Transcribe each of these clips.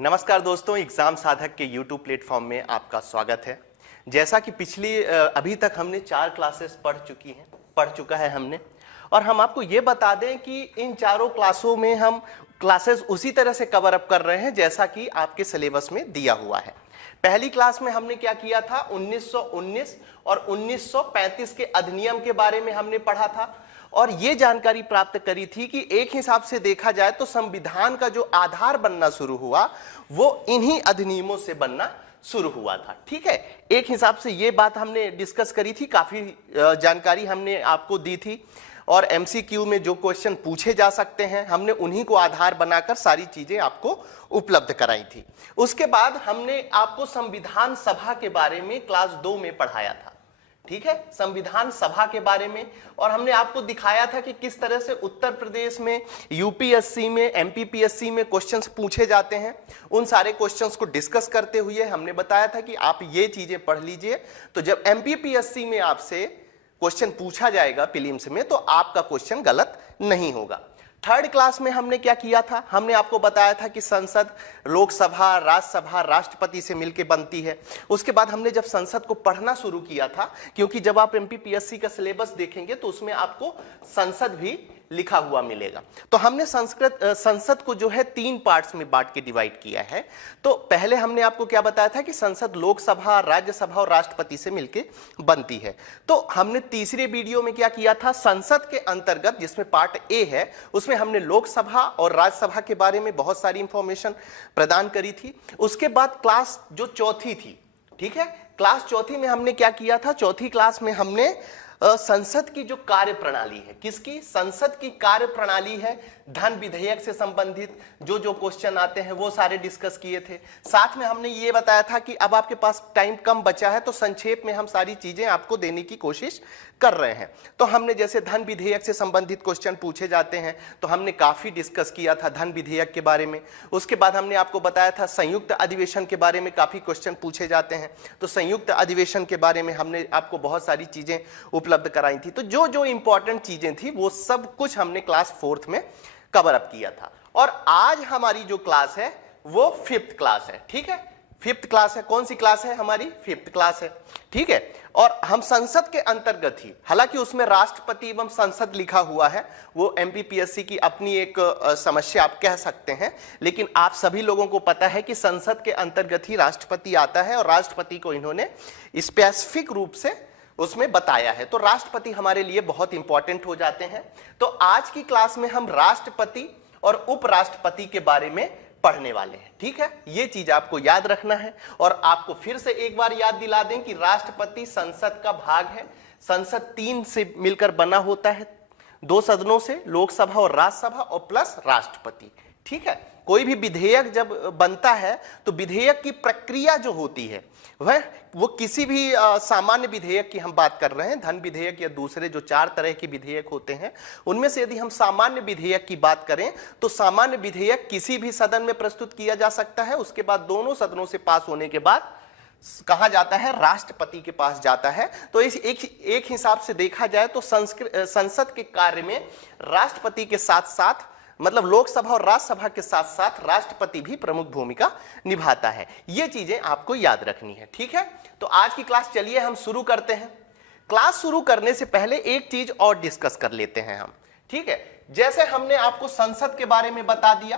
नमस्कार दोस्तों, एग्जाम साधक के YouTube प्लेटफॉर्म में आपका स्वागत है। जैसा कि अभी तक हमने 4 क्लासेस पढ़ चुका है हमने, और हम आपको ये बता दें कि इन चारों क्लासों में हम क्लासेस उसी तरह से कवर अप कर रहे हैं जैसा कि आपके सिलेबस में दिया हुआ है। पहली क्लास में हमने क्या किया था, 1919 और 1935 के अधिनियम के बारे में हमने पढ़ा था और ये जानकारी प्राप्त करी थी कि एक हिसाब से देखा जाए तो संविधान का जो आधार बनना शुरू हुआ वो इन्हीं अधिनियमों से बनना शुरू हुआ था। ठीक है, एक हिसाब से ये बात हमने डिस्कस करी थी, काफी जानकारी हमने आपको दी थी और एमसीक्यू में जो क्वेश्चन पूछे जा सकते हैं हमने उन्हीं को आधार बनाकर सारी चीजें आपको उपलब्ध कराई थी। उसके बाद हमने आपको संविधान सभा के बारे में क्लास 2 में पढ़ाया था। ठीक है, संविधान सभा के बारे में, और हमने आपको दिखाया था कि किस तरह से उत्तर प्रदेश में, यूपीएससी में, एमपीपीएससी में क्वेश्चंस पूछे जाते हैं। उन सारे क्वेश्चंस को डिस्कस करते हुए हमने बताया था कि आप ये चीजें पढ़ लीजिए, तो जब एमपीपीएससी में आपसे क्वेश्चन पूछा जाएगा प्रीलिम्स में तो आपका क्वेश्चन गलत नहीं होगा। थर्ड क्लास में हमने क्या किया था, हमने आपको बताया था कि संसद लोकसभा, राज्यसभा, राष्ट्रपति से मिलकर बनती है। उसके बाद हमने जब संसद को पढ़ना शुरू किया था, क्योंकि जब आप एमपीपीएससी का सिलेबस देखेंगे तो उसमें आपको संसद भी लिखा हुआ मिलेगा। तो हमने संसद को जो है 3 पार्ट्स में बांट के डिवाइड किया है। तो पहले हमने आपको क्या बताया था कि संसद लोकसभा, राज्यसभा और राष्ट्रपति से मिलकर बनती है। तो हमने तीसरे वीडियो में क्या किया था, संसद के अंतर्गत जिसमें पार्ट ए है उसमें हमने लोकसभा और राज्यसभा के बारे में बहुत सारी इंफॉर्मेशन प्रदान करी थी। उसके बाद क्लास जो चौथी थी, ठीक है, क्लास चौथी में हमने क्या किया था, चौथी क्लास में हमने संसद की जो कार्य प्रणाली है, किसकी, संसद की कार्य प्रणाली है, धन विधेयक से संबंधित जो जो क्वेश्चन आते हैं वो सारे डिस्कस किए थे। साथ में हमने ये बताया था कि अब आपके पास टाइम कम बचा है तो संक्षेप में हम सारी चीजें आपको देने की कोशिश कर रहे हैं। तो हमने जैसे धन विधेयक से संबंधित क्वेश्चन पूछे जाते हैं तो हमने काफी डिस्कस किया था धन विधेयक के बारे में। उसके बाद हमने आपको बताया था संयुक्त अधिवेशन के बारे में काफी क्वेश्चन पूछे जाते हैं, तो संयुक्त अधिवेशन के बारे में हमने आपको बहुत सारी चीजें उपलब्ध कराई थी। तो जो जो इंपॉर्टेंट चीजें थी वो सब कुछ हमने क्लास 4th में कवर अप किया था। और आज हमारी जो क्लास है वो 5th क्लास है। ठीक है, 5th क्लास है। कौन सी क्लास है हमारी, 5th क्लास है। ठीक है, और हम संसद के अंतर्गत ही, हालांकि उसमें राष्ट्रपति एवं संसद लिखा हुआ है, वो एमपीपीएससी की अपनी एक समस्या आप कह सकते हैं, लेकिन आप सभी लोगों को पता है कि संसद के अंतर्गत ही राष्ट्रपति आता है और राष्ट्रपति को इन्होंने स्पेसिफिक रूप से उसमें बताया है। तो राष्ट्रपति हमारे लिए बहुत इंपॉर्टेंट हो जाते हैं। तो आज की क्लास में हम राष्ट्रपति और उपराष्ट्रपति के बारे में पढ़ने वाले हैं। ठीक है, ये चीज आपको याद रखना है। और आपको फिर से एक बार याद दिला दें कि राष्ट्रपति संसद का भाग है। संसद 3 से मिलकर बना होता है, 2 सदनों से, लोकसभा और राज्यसभा और प्लस राष्ट्रपति। ठीक है, कोई भी विधेयक जब बनता है तो विधेयक की प्रक्रिया जो होती है वो किसी भी सामान्य विधेयक की हम बात कर रहे हैं, धन विधेयक या दूसरे जो 4 तरह के विधेयक होते हैं उनमें से यदि हम सामान्य विधेयक की बात करें तो सामान्य विधेयक किसी भी सदन में प्रस्तुत किया जा सकता है। उसके बाद दोनों सदनों से पास होने के बाद कहा जाता है, राष्ट्रपति के पास जाता है। तो इस एक हिसाब से देखा जाए तो संसद के कार्य में राष्ट्रपति के साथ साथ, मतलब लोकसभा और राज्यसभा के साथ साथ राष्ट्रपति भी प्रमुख भूमिका निभाता है। ये चीजें आपको याद रखनी है। ठीक है, तो आज की क्लास चलिए हम शुरू करते हैं। क्लास शुरू करने से पहले एक चीज और डिस्कस कर लेते हैं हम। ठीक है, जैसे हमने आपको संसद के बारे में बता दिया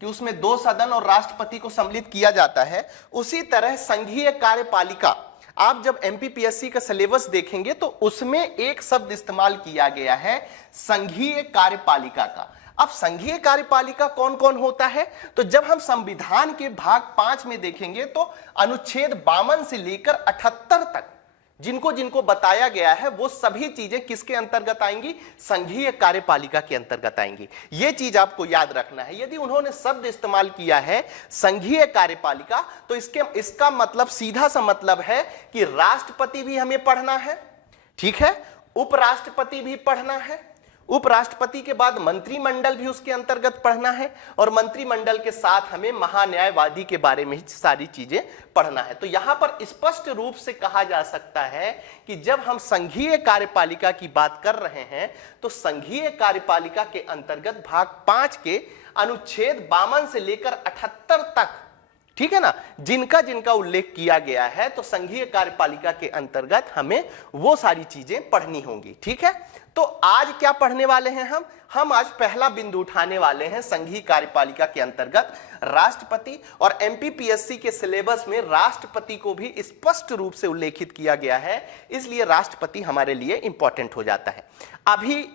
कि उसमें 2 सदन और राष्ट्रपति को सम्मिलित किया जाता है, उसी तरह संघीय कार्यपालिका, आप जब एमपीपीएससी का सिलेबस देखेंगे तो उसमें एक शब्द इस्तेमाल किया गया है संघीय कार्यपालिका का। अब संघीय कार्यपालिका कौन कौन होता है, तो जब हम संविधान के भाग 5 में देखेंगे तो अनुच्छेद 52 से लेकर 78 तक जिनको जिनको बताया गया है वो सभी चीजें किसके अंतर्गत आएंगी, संघीय कार्यपालिका के अंतर्गत आएंगी। ये चीज आपको याद रखना है। यदि उन्होंने शब्द इस्तेमाल किया है संघीय कार्यपालिका तो इसका मतलब, सीधा सा मतलब है कि राष्ट्रपति भी हमें पढ़ना है, ठीक है, उपराष्ट्रपति भी पढ़ना है, उपराष्ट्रपति के बाद मंत्रिमंडल भी उसके अंतर्गत पढ़ना है, और मंत्रिमंडल के साथ हमें महान्यायवादी के बारे में सारी चीजें पढ़ना है। तो यहां पर स्पष्ट रूप से कहा जा सकता है कि जब हम संघीय कार्यपालिका की बात कर रहे हैं तो संघीय कार्यपालिका के अंतर्गत भाग 5 के अनुच्छेद 52 से लेकर 78 तक, ठीक है ना, जिनका जिनका उल्लेख किया गया है, तो संघीय कार्यपालिका के अंतर्गत हमें वो सारी चीजें पढ़नी होंगी। ठीक है, तो आज क्या पढ़ने वाले हैं हम आज पहला बिंदु उठाने वाले हैं संघीय कार्यपालिका के अंतर्गत राष्ट्रपति, और एमपीपीएससी के सिलेबस में राष्ट्रपति को भी स्पष्ट रूप से उल्लेखित किया गया है, इसलिए राष्ट्रपति हमारे लिए इंपॉर्टेंट हो जाता है। अभी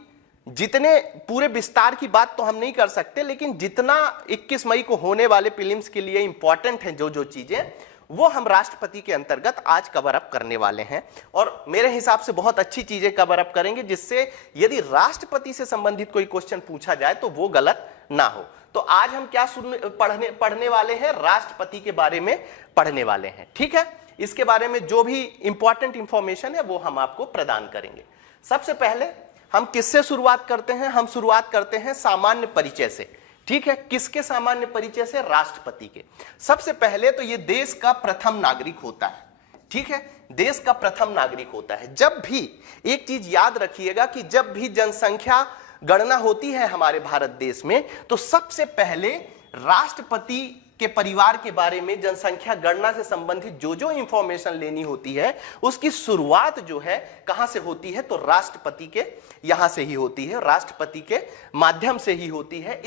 जितने पूरे विस्तार की बात तो हम नहीं कर सकते, लेकिन जितना 21 मई को होने वाले प्रीलिम्स के लिए इंपॉर्टेंट है जो जो चीजें, वो हम राष्ट्रपति के अंतर्गत आज कवर अप करने वाले हैं, और मेरे हिसाब से बहुत अच्छी चीजें कवर अप करेंगे, जिससे यदि राष्ट्रपति से संबंधित कोई क्वेश्चन पूछा जाए तो वो गलत ना हो। तो आज हम क्या पढ़ने वाले हैं, राष्ट्रपति के बारे में पढ़ने वाले हैं। ठीक है, इसके बारे में जो भी इंपॉर्टेंट इंफॉर्मेशन है वो हम आपको प्रदान करेंगे। सबसे पहले हम किससे शुरुआत करते हैं, हम शुरुआत करते हैं सामान्य परिचय से। ठीक है, किसके सामान्य परिचय से, राष्ट्रपति के। सबसे पहले तो ये देश का प्रथम नागरिक होता है। ठीक है, देश का प्रथम नागरिक होता है। जब भी एक चीज याद रखिएगा कि जब भी जनसंख्या गणना होती है हमारे भारत देश में, तो सबसे पहले राष्ट्रपति के परिवार के बारे में, जनसंख्या गणना से संबंधित जो जो इंफॉर्मेशन लेनी होती है, उसकी शुरुआत जो है कहां से होती है, तो राष्ट्रपति के यहां से ही होती है, राष्ट्रपति के माध्यम से ही होती है।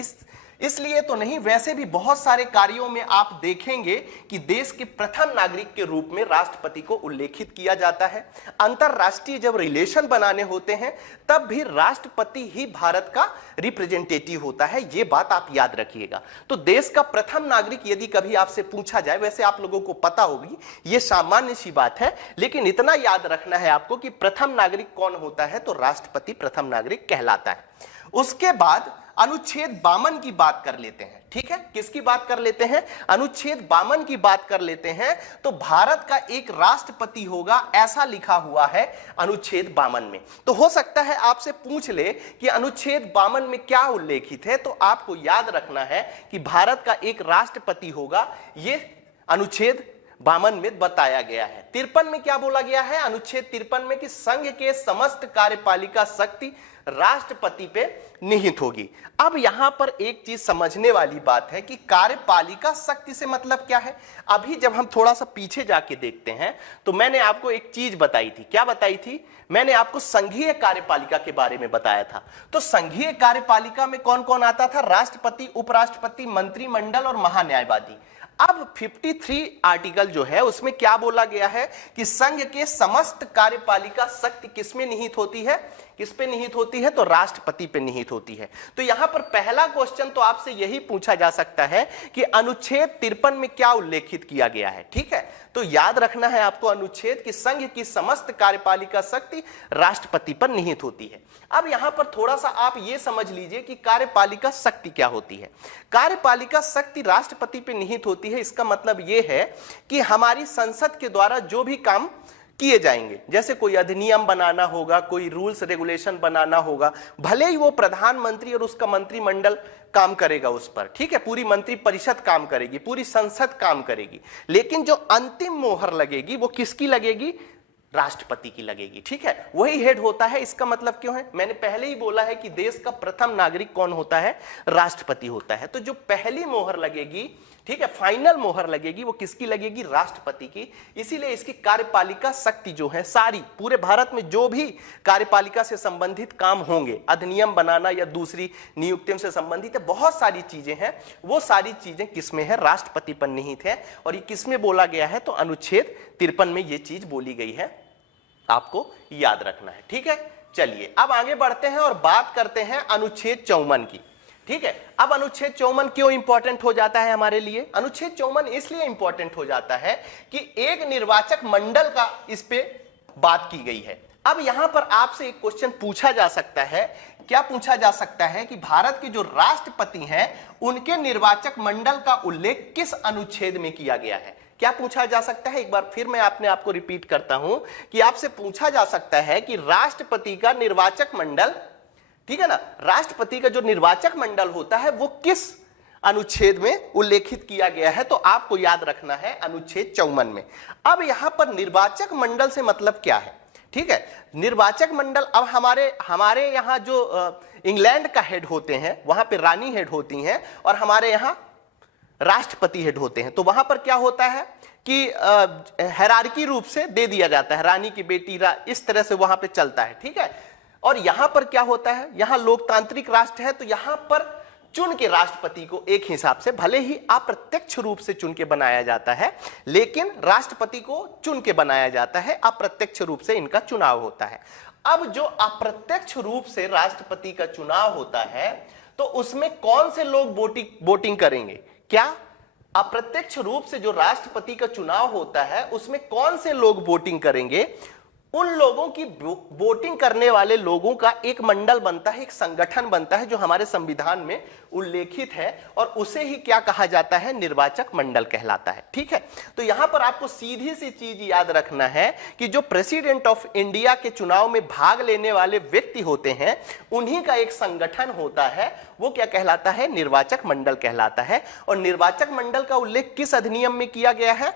इसलिए तो नहीं, वैसे भी बहुत सारे कार्यों में आप देखेंगे कि देश के प्रथम नागरिक के रूप में राष्ट्रपति को उल्लेखित किया जाता है। अंतरराष्ट्रीय जब रिलेशन बनाने होते हैं तब भी राष्ट्रपति ही भारत का रिप्रेजेंटेटिव होता है, ये बात आप याद रखिएगा। तो देश का प्रथम नागरिक यदि कभी आपसे पूछा जाए, वैसे आप लोगों को पता होगी, ये सामान्य सी बात है, लेकिन इतना याद रखना है आपको कि प्रथम नागरिक कौन होता है, तो राष्ट्रपति प्रथम नागरिक कहलाता है। उसके बाद अनुच्छेद 52 की बात कर लेते हैं। ठीक है, किसकी बात कर लेते हैं, अनुच्छेद 52 की बात कर लेते हैं। तो भारत का एक राष्ट्रपति होगा, ऐसा लिखा हुआ है अनुच्छेद 52 में। तो हो सकता है आपसे पूछ ले कि अनुच्छेद 52 में क्या उल्लेखित है, तो आपको याद रखना है कि भारत का एक राष्ट्रपति होगा, ये अनुच्छेद 52 में बताया गया है। 53 में क्या बोला गया है, अनुच्छेद 53 में कि संघ के समस्त कार्यपालिका शक्ति राष्ट्रपति पे निहित होगी। अब यहां पर एक चीज समझने वाली बात है कि कार्यपालिका शक्ति से मतलब क्या है। अभी जब हम थोड़ा सा पीछे जाके देखते हैं तो मैंने आपको एक चीज बताई थी। क्या बताई थी, मैंने आपको संघीय कार्यपालिका के बारे में बताया था। तो संघीय कार्यपालिका में कौन कौन आता था, राष्ट्रपति, उपराष्ट्रपति, मंत्रिमंडल और महान्यायवादी। अब 53 आर्टिकल जो है उसमें क्या बोला गया है कि संघ के समस्त कार्यपालिका शक्ति किसमें निहित होती है, किस पे निहित होती है, तो राष्ट्रपति पे निहित होती है। तो यहां पर पहला क्वेश्चन तो आपसे यही पूछा जा सकता है कि अनुच्छेद 53 में क्या उल्लेखित किया गया है। ठीक है, तो याद रखना है आपको अनुच्छेद कि संघ की समस्त कार्यपालिका शक्ति राष्ट्रपति पर निहित होती है। अब यहां पर थोड़ा सा आप ये समझ लीजिए कि कार्यपालिका शक्ति क्या होती है। कार्यपालिका शक्ति राष्ट्रपति पे निहित होती है, इसका मतलब यह है कि हमारी संसद के द्वारा जो भी काम किए जाएंगे, जैसे कोई अधिनियम बनाना होगा, कोई रूल्स रेगुलेशन बनाना होगा, भले ही वो प्रधानमंत्री और उसका मंत्रिमंडल काम करेगा उस पर, ठीक है, पूरी मंत्री परिषद काम करेगी, पूरी संसद काम करेगी, लेकिन जो अंतिम मोहर लगेगी वो किसकी लगेगी, राष्ट्रपति की लगेगी। ठीक है, वही हेड होता है। इसका मतलब क्यों है, मैंने पहले ही बोला है कि देश का प्रथम नागरिक कौन होता है, राष्ट्रपति होता है। तो जो पहली मोहर लगेगी, ठीक है, फाइनल मोहर लगेगी, वो किसकी लगेगी, राष्ट्रपति की। इसीलिए इसकी कार्यपालिका शक्ति जो है सारी, पूरे भारत में जो भी कार्यपालिका से संबंधित काम होंगे, अधिनियम बनाना या दूसरी नियुक्तियों से संबंधित है, बहुत सारी चीजें हैं, वो सारी चीजें किसमें है, राष्ट्रपति पर निहित है। और ये किसमें बोला गया है, तो अनुच्छेद 53 में ये चीज बोली गई है, आपको याद रखना है। ठीक है, चलिए अब आगे बढ़ते हैं और बात करते हैं अनुच्छेद 54 की। ठीक है, अब अनुच्छेद 54 क्यों इंपॉर्टेंट हो जाता है हमारे लिए, अनुच्छेद 54 इसलिए इंपॉर्टेंट हो जाता है कि एक निर्वाचक मंडल का इस पे बात की गई है। अब यहां पर आपसे एक क्वेश्चन पूछा जा सकता है, क्या पूछा जा सकता है कि भारत के जो राष्ट्रपति हैं उनके निर्वाचक मंडल का उल्लेख किस अनुच्छेद में किया गया है। क्या पूछा जा सकता है, एक बार फिर मैं आपको रिपीट करता हूं कि आपसे पूछा जा सकता है कि राष्ट्रपति का निर्वाचक मंडल, ठीक है ना, राष्ट्रपति का जो निर्वाचक मंडल होता है वो किस अनुच्छेद में उल्लेखित किया गया है। तो आपको याद रखना है अनुच्छेद 54 में। अब यहां पर निर्वाचक मंडल से मतलब क्या है, ठीक है, निर्वाचक मंडल, अब हमारे यहां जो इंग्लैंड का हेड होते हैं वहां पे रानी हेड होती हैं और हमारे यहां राष्ट्रपति हेड होते हैं। तो वहां पर क्या होता है कि हायरार्की रूप से दे दिया जाता है, रानी की बेटी इस तरह से वहां पे चलता है, ठीक है। और यहां पर क्या होता है, यहां लोकतांत्रिक राष्ट्र है तो यहां पर चुन के राष्ट्रपति को एक हिसाब से भले ही अप्रत्यक्ष रूप से चुन के बनाया जाता है, लेकिन राष्ट्रपति को चुन के बनाया जाता है, अप्रत्यक्ष रूप से इनका चुनाव होता है। अब जो अप्रत्यक्ष रूप से राष्ट्रपति का चुनाव होता है तो उसमें कौन से लोग वोटिंग करेंगे? क्या अप्रत्यक्ष रूप से जो राष्ट्रपति का चुनाव होता है उसमें कौन से लोग वोटिंग करेंगे? उन लोगों की वोटिंग करने वाले लोगों का एक मंडल बनता है, एक संगठन बनता है जो हमारे संविधान में उल्लेखित है और उसे ही क्या कहा जाता है? निर्वाचक मंडल कहलाता है, ठीक है। तो यहां पर आपको सीधी सी चीज याद रखना है कि जो प्रेसिडेंट ऑफ इंडिया के चुनाव में भाग लेने वाले व्यक्ति होते हैं उन्हीं का एक संगठन होता है, वो क्या कहलाता है? निर्वाचक मंडल कहलाता है। और निर्वाचक मंडल का उल्लेख किस अधिनियम में किया गया है,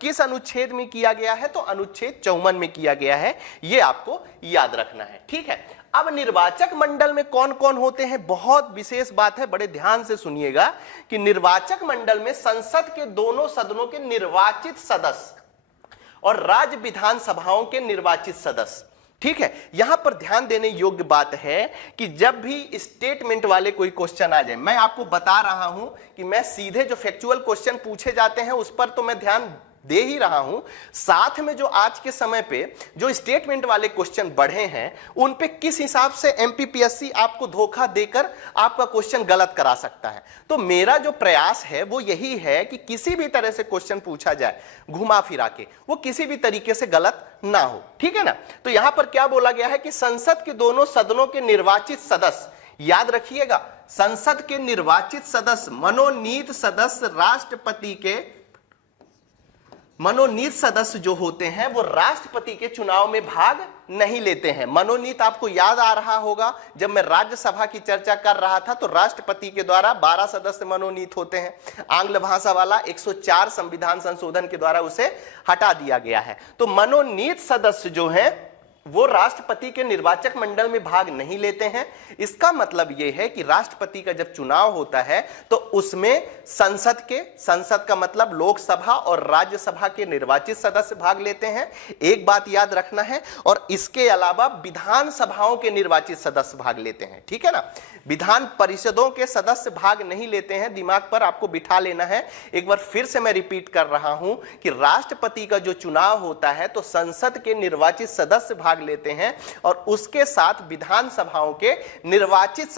किस अनुच्छेद में किया गया है? तो अनुच्छेद 54 में किया गया है, यह आपको याद रखना है, ठीक है। अब निर्वाचक मंडल में कौन कौन होते हैं? बहुत विशेष बात है, बड़े ध्यान से सुनिएगा कि निर्वाचक मंडल में संसद के दोनों सदनों के निर्वाचित सदस्य और राज्य विधानसभाओं के निर्वाचित सदस्य, ठीक है। यहां पर ध्यान देने योग्य बात है कि जब भी स्टेटमेंट वाले कोई क्वेश्चन आ जाए, मैं आपको बता रहा हूं कि मैं सीधे जो फैक्चुअल क्वेश्चन पूछे जाते हैं उस पर तो मैं ध्यान दे ही रहा हूं, साथ में जो आज के समय पे जो स्टेटमेंट वाले क्वेश्चन बढ़े हैं उन पे किस हिसाब से एमपीपीएससी आपको धोखा देकर आपका क्वेश्चन गलत करा सकता है। तो मेरा जो प्रयास है वो यही है कि किसी भी तरह से क्वेश्चन पूछा जाए घुमा फिरा के, वो किसी भी तरीके से गलत ना हो, ठीक है ना। तो यहां पर क्या बोला गया है कि संसद के दोनों सदनों के निर्वाचित सदस्य, याद रखिएगा, संसद के निर्वाचित सदस्य, मनोनीत सदस्य राष्ट्रपति के मनोनीत सदस्य जो होते हैं वो राष्ट्रपति के चुनाव में भाग नहीं लेते हैं। मनोनीत आपको याद आ रहा होगा, जब मैं राज्यसभा की चर्चा कर रहा था तो राष्ट्रपति के द्वारा 12 सदस्य मनोनीत होते हैं। आंग्ल भाषा वाला 104 संविधान संशोधन के द्वारा उसे हटा दिया गया है। तो मनोनीत सदस्य जो हैं वो राष्ट्रपति के निर्वाचक मंडल में भाग नहीं लेते हैं। इसका मतलब यह है कि राष्ट्रपति का जब चुनाव होता है तो उसमें संसद का मतलब लोकसभा और राज्यसभा के निर्वाचित सदस्य भाग लेते हैं, एक बात याद रखना है। और इसके अलावा विधानसभाओं के निर्वाचित सदस्य भाग लेते हैं, ठीक है ना। विधान परिषदों के सदस्य भाग नहीं लेते हैं, दिमाग पर आपको बिठा लेना है। एक बार फिर से मैं रिपीट कर रहा हूं कि राष्ट्रपति का जो चुनाव होता है तो संसद के निर्वाचित सदस्य भाग लेते हैं और उसके साथ विधानसभाओं के निर्वाचित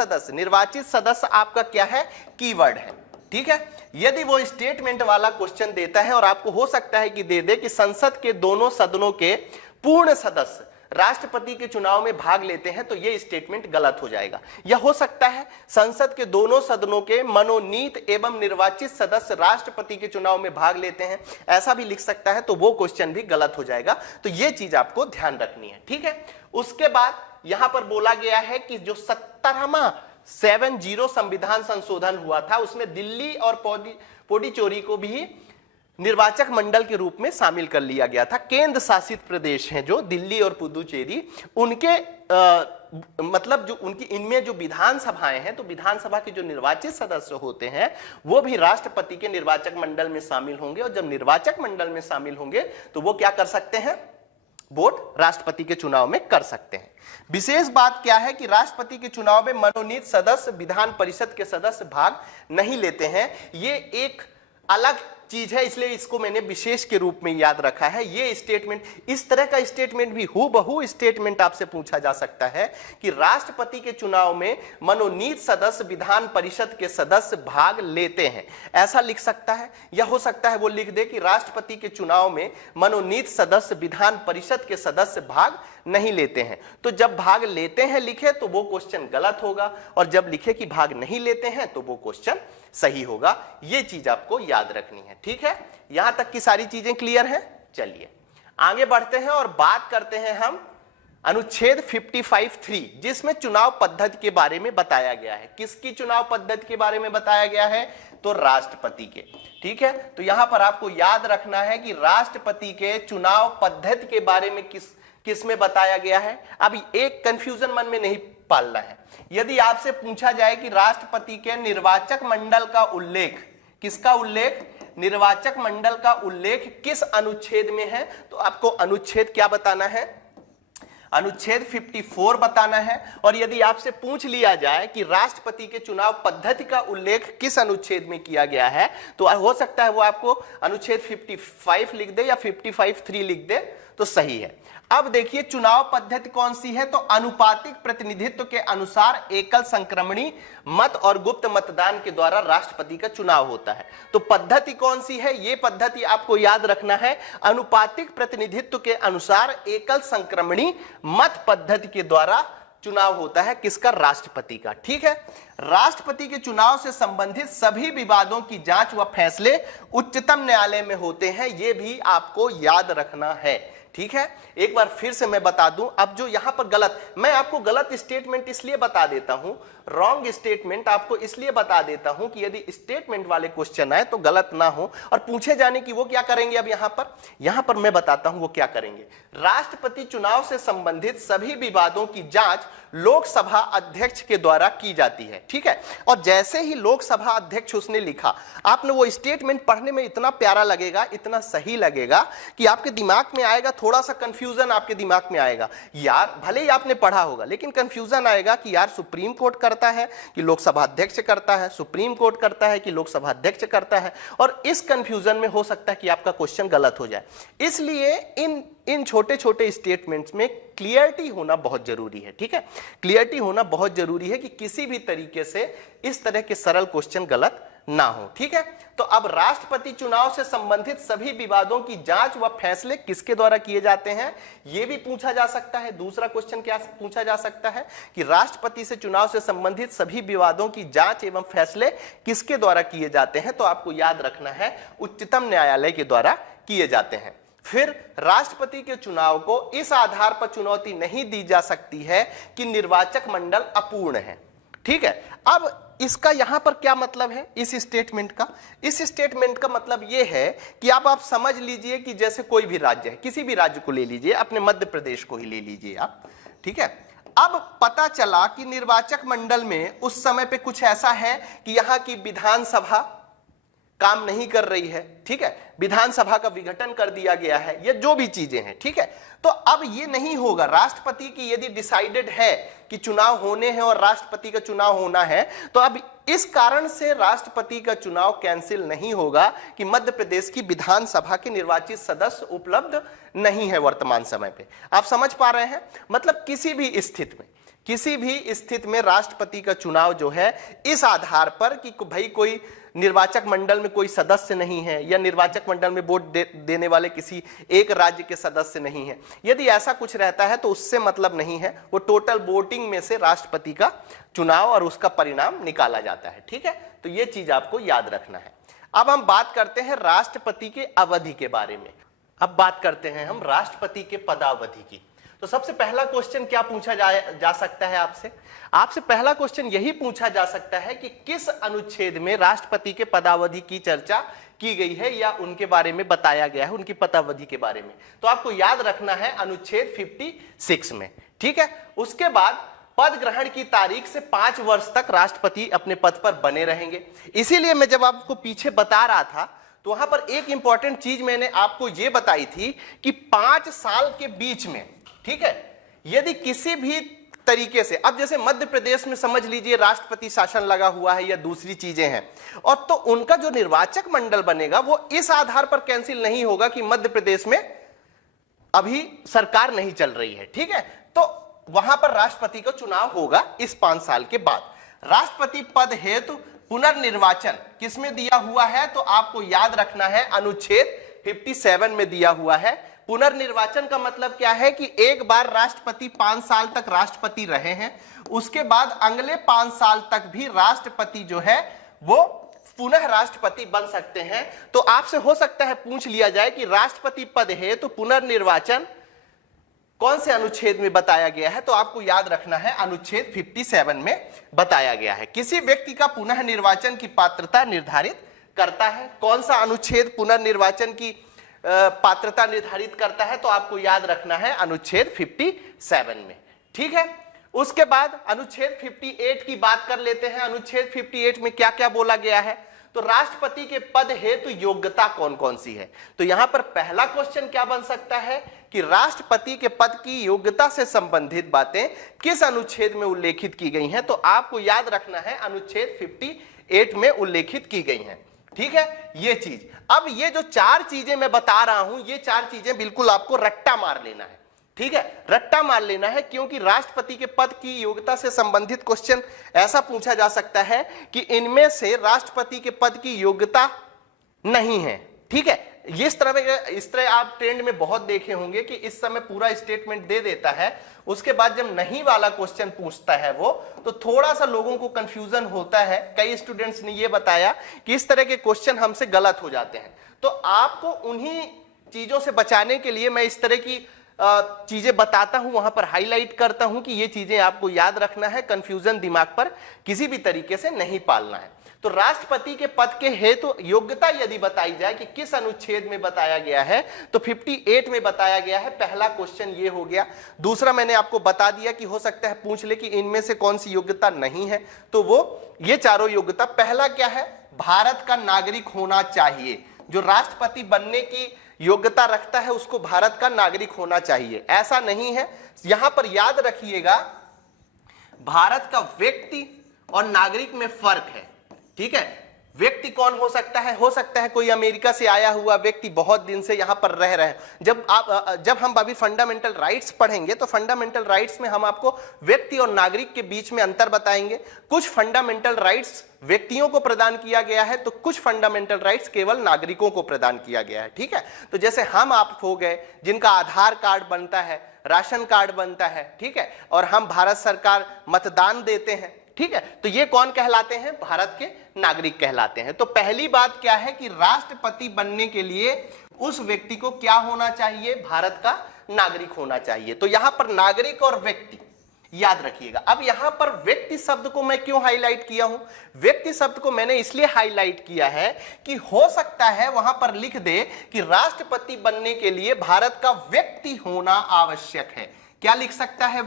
सदस्य आपका क्या है? कीवर्ड है, ठीक है। यदि वो स्टेटमेंट वाला क्वेश्चन देता है और आपको हो सकता है कि दे दे कि संसद के दोनों सदनों के पूर्ण सदस्य राष्ट्रपति के चुनाव में भाग लेते हैं, तो यह स्टेटमेंट गलत हो जाएगा। यह हो सकता है संसद के दोनों सदनों के मनोनीत एवं निर्वाचित सदस्य राष्ट्रपति के चुनाव में भाग लेते हैं, ऐसा भी लिख सकता है, तो वो क्वेश्चन भी गलत हो जाएगा। तो यह चीज आपको ध्यान रखनी है, ठीक है। उसके बाद यहां पर बोला गया है कि जो 70वां 70 संविधान संशोधन हुआ था उसमें दिल्ली और पुडुचेरी को भी निर्वाचक मंडल के रूप में शामिल कर लिया गया था। केंद्र शासित प्रदेश हैं जो दिल्ली और पुडुचेरी, उनके मतलब जो उनकी इनमें जो विधानसभाएं हैं तो विधानसभा के जो निर्वाचित सदस्य होते हैं वो भी राष्ट्रपति के निर्वाचक मंडल में शामिल होंगे। और जब निर्वाचक मंडल में शामिल होंगे तो वो क्या कर सकते हैं? वोट राष्ट्रपति के चुनाव में कर सकते हैं। विशेष बात क्या है कि राष्ट्रपति के चुनाव में मनोनीत सदस्य विधान परिषद के सदस्य भाग नहीं लेते हैं। ये एक अलग चीज है, इसलिए इसको मैंने विशेष के रूप में याद रखा है। ये स्टेटमेंट, इस तरह का स्टेटमेंट भी हूबहू स्टेटमेंट आपसे पूछा जा सकता है कि राष्ट्रपति के चुनाव में मनोनीत सदस्य विधान परिषद के सदस्य भाग लेते हैं, ऐसा लिख सकता है। या हो सकता है वो लिख दे कि राष्ट्रपति के चुनाव में मनोनीत सदस्य विधान परिषद के सदस्य भाग नहीं लेते हैं। तो जब भाग लेते हैं लिखे तो वो क्वेश्चन गलत होगा, और जब लिखे कि भाग नहीं लेते हैं तो वो क्वेश्चन सही होगा। ये चीज आपको याद रखनी है, ठीक है। यहां तक की सारी चीजें क्लियर हैं। चलिए आगे बढ़ते हैं और बात करते हैं हम अनुच्छेद 55(3) जिसमें चुनाव पद्धति के बारे में बताया गया है। किसकी चुनाव पद्धति के बारे में बताया गया है? तो राष्ट्रपति के, ठीक है। तो यहां पर आपको याद रखना है कि राष्ट्रपति के चुनाव पद्धति के बारे में किस में बताया गया है। अब एक कंफ्यूजन मन में नहीं पालना है। यदि आपसे पूछा जाए कि राष्ट्रपति के निर्वाचक मंडल का उल्लेख, किसका उल्लेख, निर्वाचक मंडल का उल्लेख किस अनुच्छेद में है, तो आपको अनुच्छेद क्या बताना है, अनुच्छेद 54 बताना है। और यदि आपसे पूछ लिया जाए कि राष्ट्रपति के चुनाव पद्धति का उल्लेख किस अनुच्छेद में किया गया है, तो हो सकता है वो आपको अनुच्छेद 55 लिख दे या 55(3) लिख दे तो सही है। अब देखिए चुनाव पद्धति कौन सी है, तो अनुपातिक प्रतिनिधित्व के अनुसार एकल संक्रमणी मत और गुप्त मतदान के द्वारा राष्ट्रपति का चुनाव होता है। तो पद्धति कौन सी है, ये पद्धति आपको याद रखना है, अनुपातिक प्रतिनिधित्व के अनुसार एकल संक्रमणी मत पद्धति के द्वारा चुनाव होता है, किसका, राष्ट्रपति का। ठीक है, राष्ट्रपति के चुनाव से संबंधित सभी विवादों की जांच व फैसले उच्चतम न्यायालय में होते हैं, ये भी आपको याद रखना है। ठीक है, एक बार फिर से मैं बता दूं, अब जो यहां पर गलत, मैं आपको गलत स्टेटमेंट इसलिए बता देता हूं, रॉन्ग स्टेटमेंट आपको इसलिए बता देता हूं कि यदि स्टेटमेंट वाले क्वेश्चन आए तो गलत ना हो और पूछे जाने की वो क्या करेंगे। अब यहां पर मैं बताता हूं वो क्या करेंगे। राष्ट्रपति चुनाव से संबंधित सभी विवादों की जांच लोकसभा अध्यक्ष के द्वारा की जाती है। ठीक है, और जैसे ही लोकसभा अध्यक्ष उसने लिखा, आपने वो स्टेटमेंट पढ़ने में इतना प्यारा लगेगा, इतना सही लगेगा कि आपके दिमाग में आएगा, थोड़ा सा कंफ्यूजन आपके दिमाग में आएगा, यार भले ही आपने पढ़ा होगा लेकिन कंफ्यूजन आएगा कि यार सुप्रीम कोर्ट करता है कि लोकसभा अध्यक्ष करता है, सुप्रीम कोर्ट करता है कि लोकसभा अध्यक्ष करता है, और इस कंफ्यूजन में हो सकता है कि आपका क्वेश्चन गलत हो जाए। इसलिए इन छोटे छोटे स्टेटमेंट्स में क्लियरिटी होना बहुत जरूरी है। ठीक है, क्लियरिटी होना बहुत जरूरी है कि किसी भी तरीके से इस तरह के सरल क्वेश्चन गलत ना हो। ठीक है, तो अब राष्ट्रपति चुनाव से संबंधित सभी विवादों की जांच व फैसले किसके द्वारा किए जाते हैं, यह भी पूछा जा सकता है। दूसरा क्वेश्चन क्या पूछा जा सकता है कि राष्ट्रपति से चुनाव से संबंधित सभी विवादों की जांच एवं फैसले किसके द्वारा किए जाते हैं, तो आपको याद रखना है उच्चतम न्यायालय के द्वारा किए जाते हैं। फिर राष्ट्रपति के चुनाव को इस आधार पर चुनौती नहीं दी जा सकती है कि निर्वाचक मंडल अपूर्ण है। ठीक है, अब इसका यहां पर क्या मतलब है इस स्टेटमेंट का, इस स्टेटमेंट का मतलब यह है कि आप समझ लीजिए कि जैसे कोई भी राज्य है, किसी भी राज्य को ले लीजिए, अपने मध्य प्रदेश को ही ले लीजिए आप। ठीक है, अब पता चला कि निर्वाचक मंडल में उस समय पे कुछ ऐसा है कि यहां की विधानसभा काम नहीं कर रही है। ठीक है, विधानसभा का विघटन कर दिया गया है, ये जो भी चीजें हैं। ठीक है, तो अब ये नहीं होगा, राष्ट्रपति की यदि डिसाइडेड है कि चुनाव होने हैं और राष्ट्रपति का चुनाव होना है, तो अब इस कारण से राष्ट्रपति का चुनाव कैंसिल नहीं होगा कि मध्य प्रदेश की विधानसभा के निर्वाचित सदस्य उपलब्ध नहीं है वर्तमान समय पे। आप समझ पा रहे हैं, मतलब किसी भी स्थिति में राष्ट्रपति का चुनाव जो है इस आधार पर कि भाई कोई निर्वाचक मंडल में कोई सदस्य नहीं है या निर्वाचक मंडल में वोट देने वाले किसी एक राज्य के सदस्य नहीं है, यदि ऐसा कुछ रहता है तो उससे मतलब नहीं है, वो टोटल वोटिंग में से राष्ट्रपति का चुनाव और उसका परिणाम निकाला जाता है। ठीक है, तो ये चीज आपको याद रखना है। अब हम बात करते हैं राष्ट्रपति के अवधि के बारे में। अब बात करते हैं हम राष्ट्रपति के पदावधि की। तो सबसे पहला क्वेश्चन क्या पूछा जा सकता है आपसे पहला क्वेश्चन यही पूछा जा सकता है कि किस अनुच्छेद में राष्ट्रपति के पदावधि की चर्चा की गई है या उनके बारे में बताया गया है, उनकी पदावधि के बारे में। तो आपको याद रखना है अनुच्छेद 56 में। ठीक है, उसके बाद पद ग्रहण की तारीख से 5 वर्ष तक राष्ट्रपति अपने पद पर बने रहेंगे। इसीलिए मैं जब आपको पीछे बता रहा था तो वहां पर एक इंपॉर्टेंट चीज मैंने आपको यह बताई थी कि 5 साल के बीच में, ठीक है, यदि किसी भी तरीके से, अब जैसे मध्य प्रदेश में समझ लीजिए राष्ट्रपति शासन लगा हुआ है या दूसरी चीजें हैं, और तो उनका जो निर्वाचक मंडल बनेगा वो इस आधार पर कैंसिल नहीं होगा कि मध्य प्रदेश में अभी सरकार नहीं चल रही है। ठीक है, तो वहां पर राष्ट्रपति का चुनाव होगा इस 5 साल के बाद। राष्ट्रपति पद हेतु पुनर्निर्वाचन किसमें दिया हुआ है, तो आपको याद रखना है अनुच्छेद 57 में दिया हुआ है। पुनर्निर्वाचन का मतलब क्या है कि एक बार राष्ट्रपति 5 साल तक राष्ट्रपति रहे हैं, उसके बाद अगले 5 साल तक भी राष्ट्रपति जो है वो पुनः राष्ट्रपति बन सकते हैं। तो आपसे हो सकता है पूछ लिया जाए कि राष्ट्रपति पद है तो पुनर्निर्वाचन कौन से अनुच्छेद में बताया गया है, तो आपको याद रखना है अनुच्छेद 57 में बताया गया है। किसी व्यक्ति का पुनः निर्वाचन की पात्रता निर्धारित करता है। कौन सा अनुच्छेद पुनर्निर्वाचन की पात्रता निर्धारित करता है, तो आपको याद रखना है अनुच्छेद 57 में। ठीक है, उसके बाद अनुच्छेद 58 की बात कर लेते हैं। अनुच्छेद 58 में क्या क्या बोला गया है? तो राष्ट्रपति के पद हेतु योग्यता कौन कौन सी है? तो यहां पर पहला क्वेश्चन क्या बन सकता है कि राष्ट्रपति के पद की योग्यता से संबंधित बातें किस अनुच्छेद में उल्लेखित की गई हैं? तो आपको याद रखना है अनुच्छेद 58 में उल्लेखित की गई हैं। ठीक है, ये चीज। अब ये जो चार चीजें मैं बता रहा हूं, ये चार चीजें बिल्कुल आपको रट्टा मार लेना है। ठीक है, रट्टा मार लेना है, क्योंकि राष्ट्रपति के पद की योग्यता से संबंधित क्वेश्चन ऐसा पूछा जा सकता है कि इनमें से राष्ट्रपति के पद की योग्यता नहीं है। ठीक है, इस तरह आप ट्रेंड में बहुत देखे होंगे कि इस समय पूरा स्टेटमेंट दे देता है, उसके बाद जब नहीं वाला क्वेश्चन पूछता है वो, तो थोड़ा सा लोगों को कंफ्यूजन होता है। कई स्टूडेंट्स ने ये बताया कि इस तरह के क्वेश्चन हमसे गलत हो जाते हैं। तो आपको उन्हीं चीजों से बचाने के लिए मैं इस तरह की चीजें बताता हूं, वहां पर हाईलाइट करता हूं कि ये चीजें आपको याद रखना है, कंफ्यूजन दिमाग पर किसी भी तरीके से नहीं पालना है। तो राष्ट्रपति के पद के हेतु योग्यता यदि बताई जाए कि किस अनुच्छेद में बताया गया है, तो 58 में बताया गया है। पहला क्वेश्चन ये हो गया। दूसरा मैंने आपको बता दिया कि हो सकता है पूछ ले कि इनमें से कौन सी योग्यता नहीं है, तो वो ये चारों योग्यता। पहला क्या है? भारत का नागरिक होना चाहिए। जो राष्ट्रपति बनने की योग्यता रखता है उसको भारत का नागरिक होना चाहिए। ऐसा नहीं है, यहां पर याद रखिएगा भारत का व्यक्ति और नागरिक में फर्क है। ठीक है, व्यक्ति कौन हो सकता है? हो सकता है कोई अमेरिका से आया हुआ व्यक्ति बहुत दिन से यहां पर रह रहे हैं। जब हम अभी फंडामेंटल राइट्स पढ़ेंगे तो फंडामेंटल राइट्स में हम आपको व्यक्ति और नागरिक के बीच में अंतर बताएंगे। कुछ फंडामेंटल राइट्स व्यक्तियों को प्रदान किया गया है, तो कुछ फंडामेंटल राइट्स केवल नागरिकों को प्रदान किया गया है। ठीक है, तो जैसे हम आप हो गए जिनका आधार कार्ड बनता है, राशन कार्ड बनता है, ठीक है, और हम भारत सरकार मतदान देते हैं। ठीक है, तो ये कौन कहलाते हैं? भारत के नागरिक कहलाते हैं। तो पहली बात क्या है कि राष्ट्रपति बनने के लिए उस व्यक्ति को क्या होना चाहिए? भारत का नागरिक होना चाहिए। तो यहां पर नागरिक और व्यक्ति याद रखिएगा। अब यहां पर व्यक्ति शब्द को मैं क्यों हाईलाइट किया हूं? व्यक्ति शब्द को मैंने इसलिए हाईलाइट किया है कि हो सकता है वहां पर लिख दे कि राष्ट्रपति बनने के लिए भारत का व्यक्ति होना आवश्यक है। क्या लिख सकता है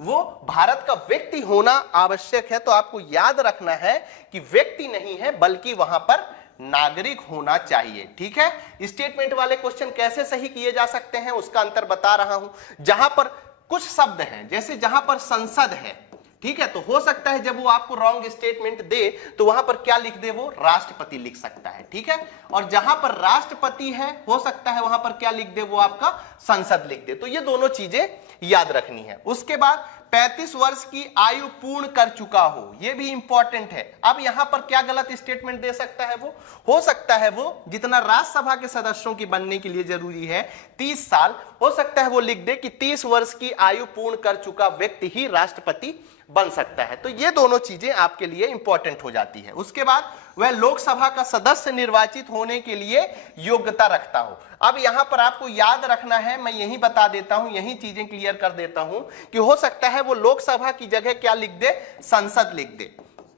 वो भारत का व्यक्ति होना आवश्यक है। तो आपको याद रखना है कि व्यक्ति नहीं है बल्कि वहां पर नागरिक होना चाहिए। ठीक है, स्टेटमेंट वाले क्वेश्चन कैसे सही किए जा सकते हैं उसका अंतर बता रहा हूं। जहां पर कुछ शब्द हैं, जैसे जहां पर संसद है, ठीक है, तो हो सकता है जब वो आपको रॉन्ग स्टेटमेंट दे तो वहां पर क्या लिख दे? वो राष्ट्रपति लिख सकता है। ठीक है, और जहां पर राष्ट्रपति है हो सकता है वहां पर क्या लिख दे? वो आपका संसद लिख दे। तो ये दोनों चीजें याद रखनी है। उसके बाद 35 वर्ष की आयु पूर्ण कर चुका हो, यह भी इंपॉर्टेंट है। अब यहां पर क्या गलत स्टेटमेंट दे सकता है? वो हो सकता है वो जितना राज्यसभा के सदस्यों की बनने के लिए जरूरी है 30 साल, हो सकता है वो लिख दे कि 30 वर्ष की आयु पूर्ण कर चुका व्यक्ति ही राष्ट्रपति बन सकता है। तो ये दोनों चीजें आपके लिए इंपॉर्टेंट हो जाती है। उसके बाद वह लोकसभा का सदस्य निर्वाचित होने के लिए योग्यता रखता हो। अब यहां पर आपको याद रखना है, मैं यही बता देता हूं, यही चीजें क्लियर कर देता हूं कि हो सकता है वो लोकसभा की जगह क्या लिख दे? संसद लिख दे,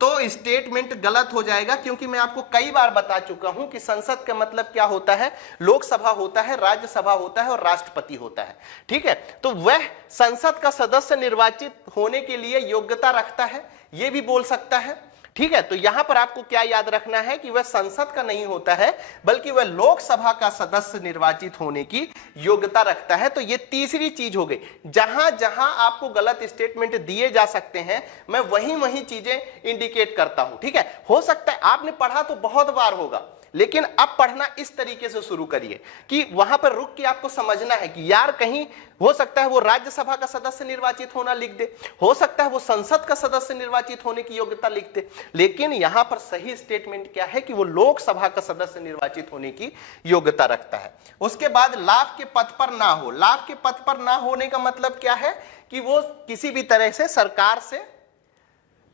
तो स्टेटमेंट गलत हो जाएगा। क्योंकि मैं आपको कई बार बता चुका हूं कि संसद का मतलब क्या होता है? लोकसभा होता है, राज्यसभा होता है और राष्ट्रपति होता है। ठीक है, तो वह संसद का सदस्य निर्वाचित होने के लिए योग्यता रखता है, यह भी बोल सकता है। ठीक है, तो यहां पर आपको क्या याद रखना है कि वह संसद का नहीं होता है बल्कि वह लोकसभा का सदस्य निर्वाचित होने की योग्यता रखता है। तो ये तीसरी चीज हो गई। जहां जहां आपको गलत स्टेटमेंट दिए जा सकते हैं मैं वही चीजें इंडिकेट करता हूं। ठीक है, हो सकता है आपने पढ़ा तो बहुत बार होगा, लेकिन अब पढ़ना इस तरीके से शुरू करिए कि वहां पर रुक के आपको समझना है कि यार कहीं हो सकता है वो राज्यसभा का सदस्य निर्वाचित होना लिख दे, हो सकता है वो संसद का सदस्य निर्वाचित होने की योग्यता लिख दे, लेकिन यहां पर सही स्टेटमेंट क्या है कि वो लोकसभा का सदस्य निर्वाचित होने की योग्यता रखता है। उसके बाद लाभ के पद पर ना हो। लाभ के पद पर ना होने का मतलब क्या है कि वो किसी भी तरह से सरकार से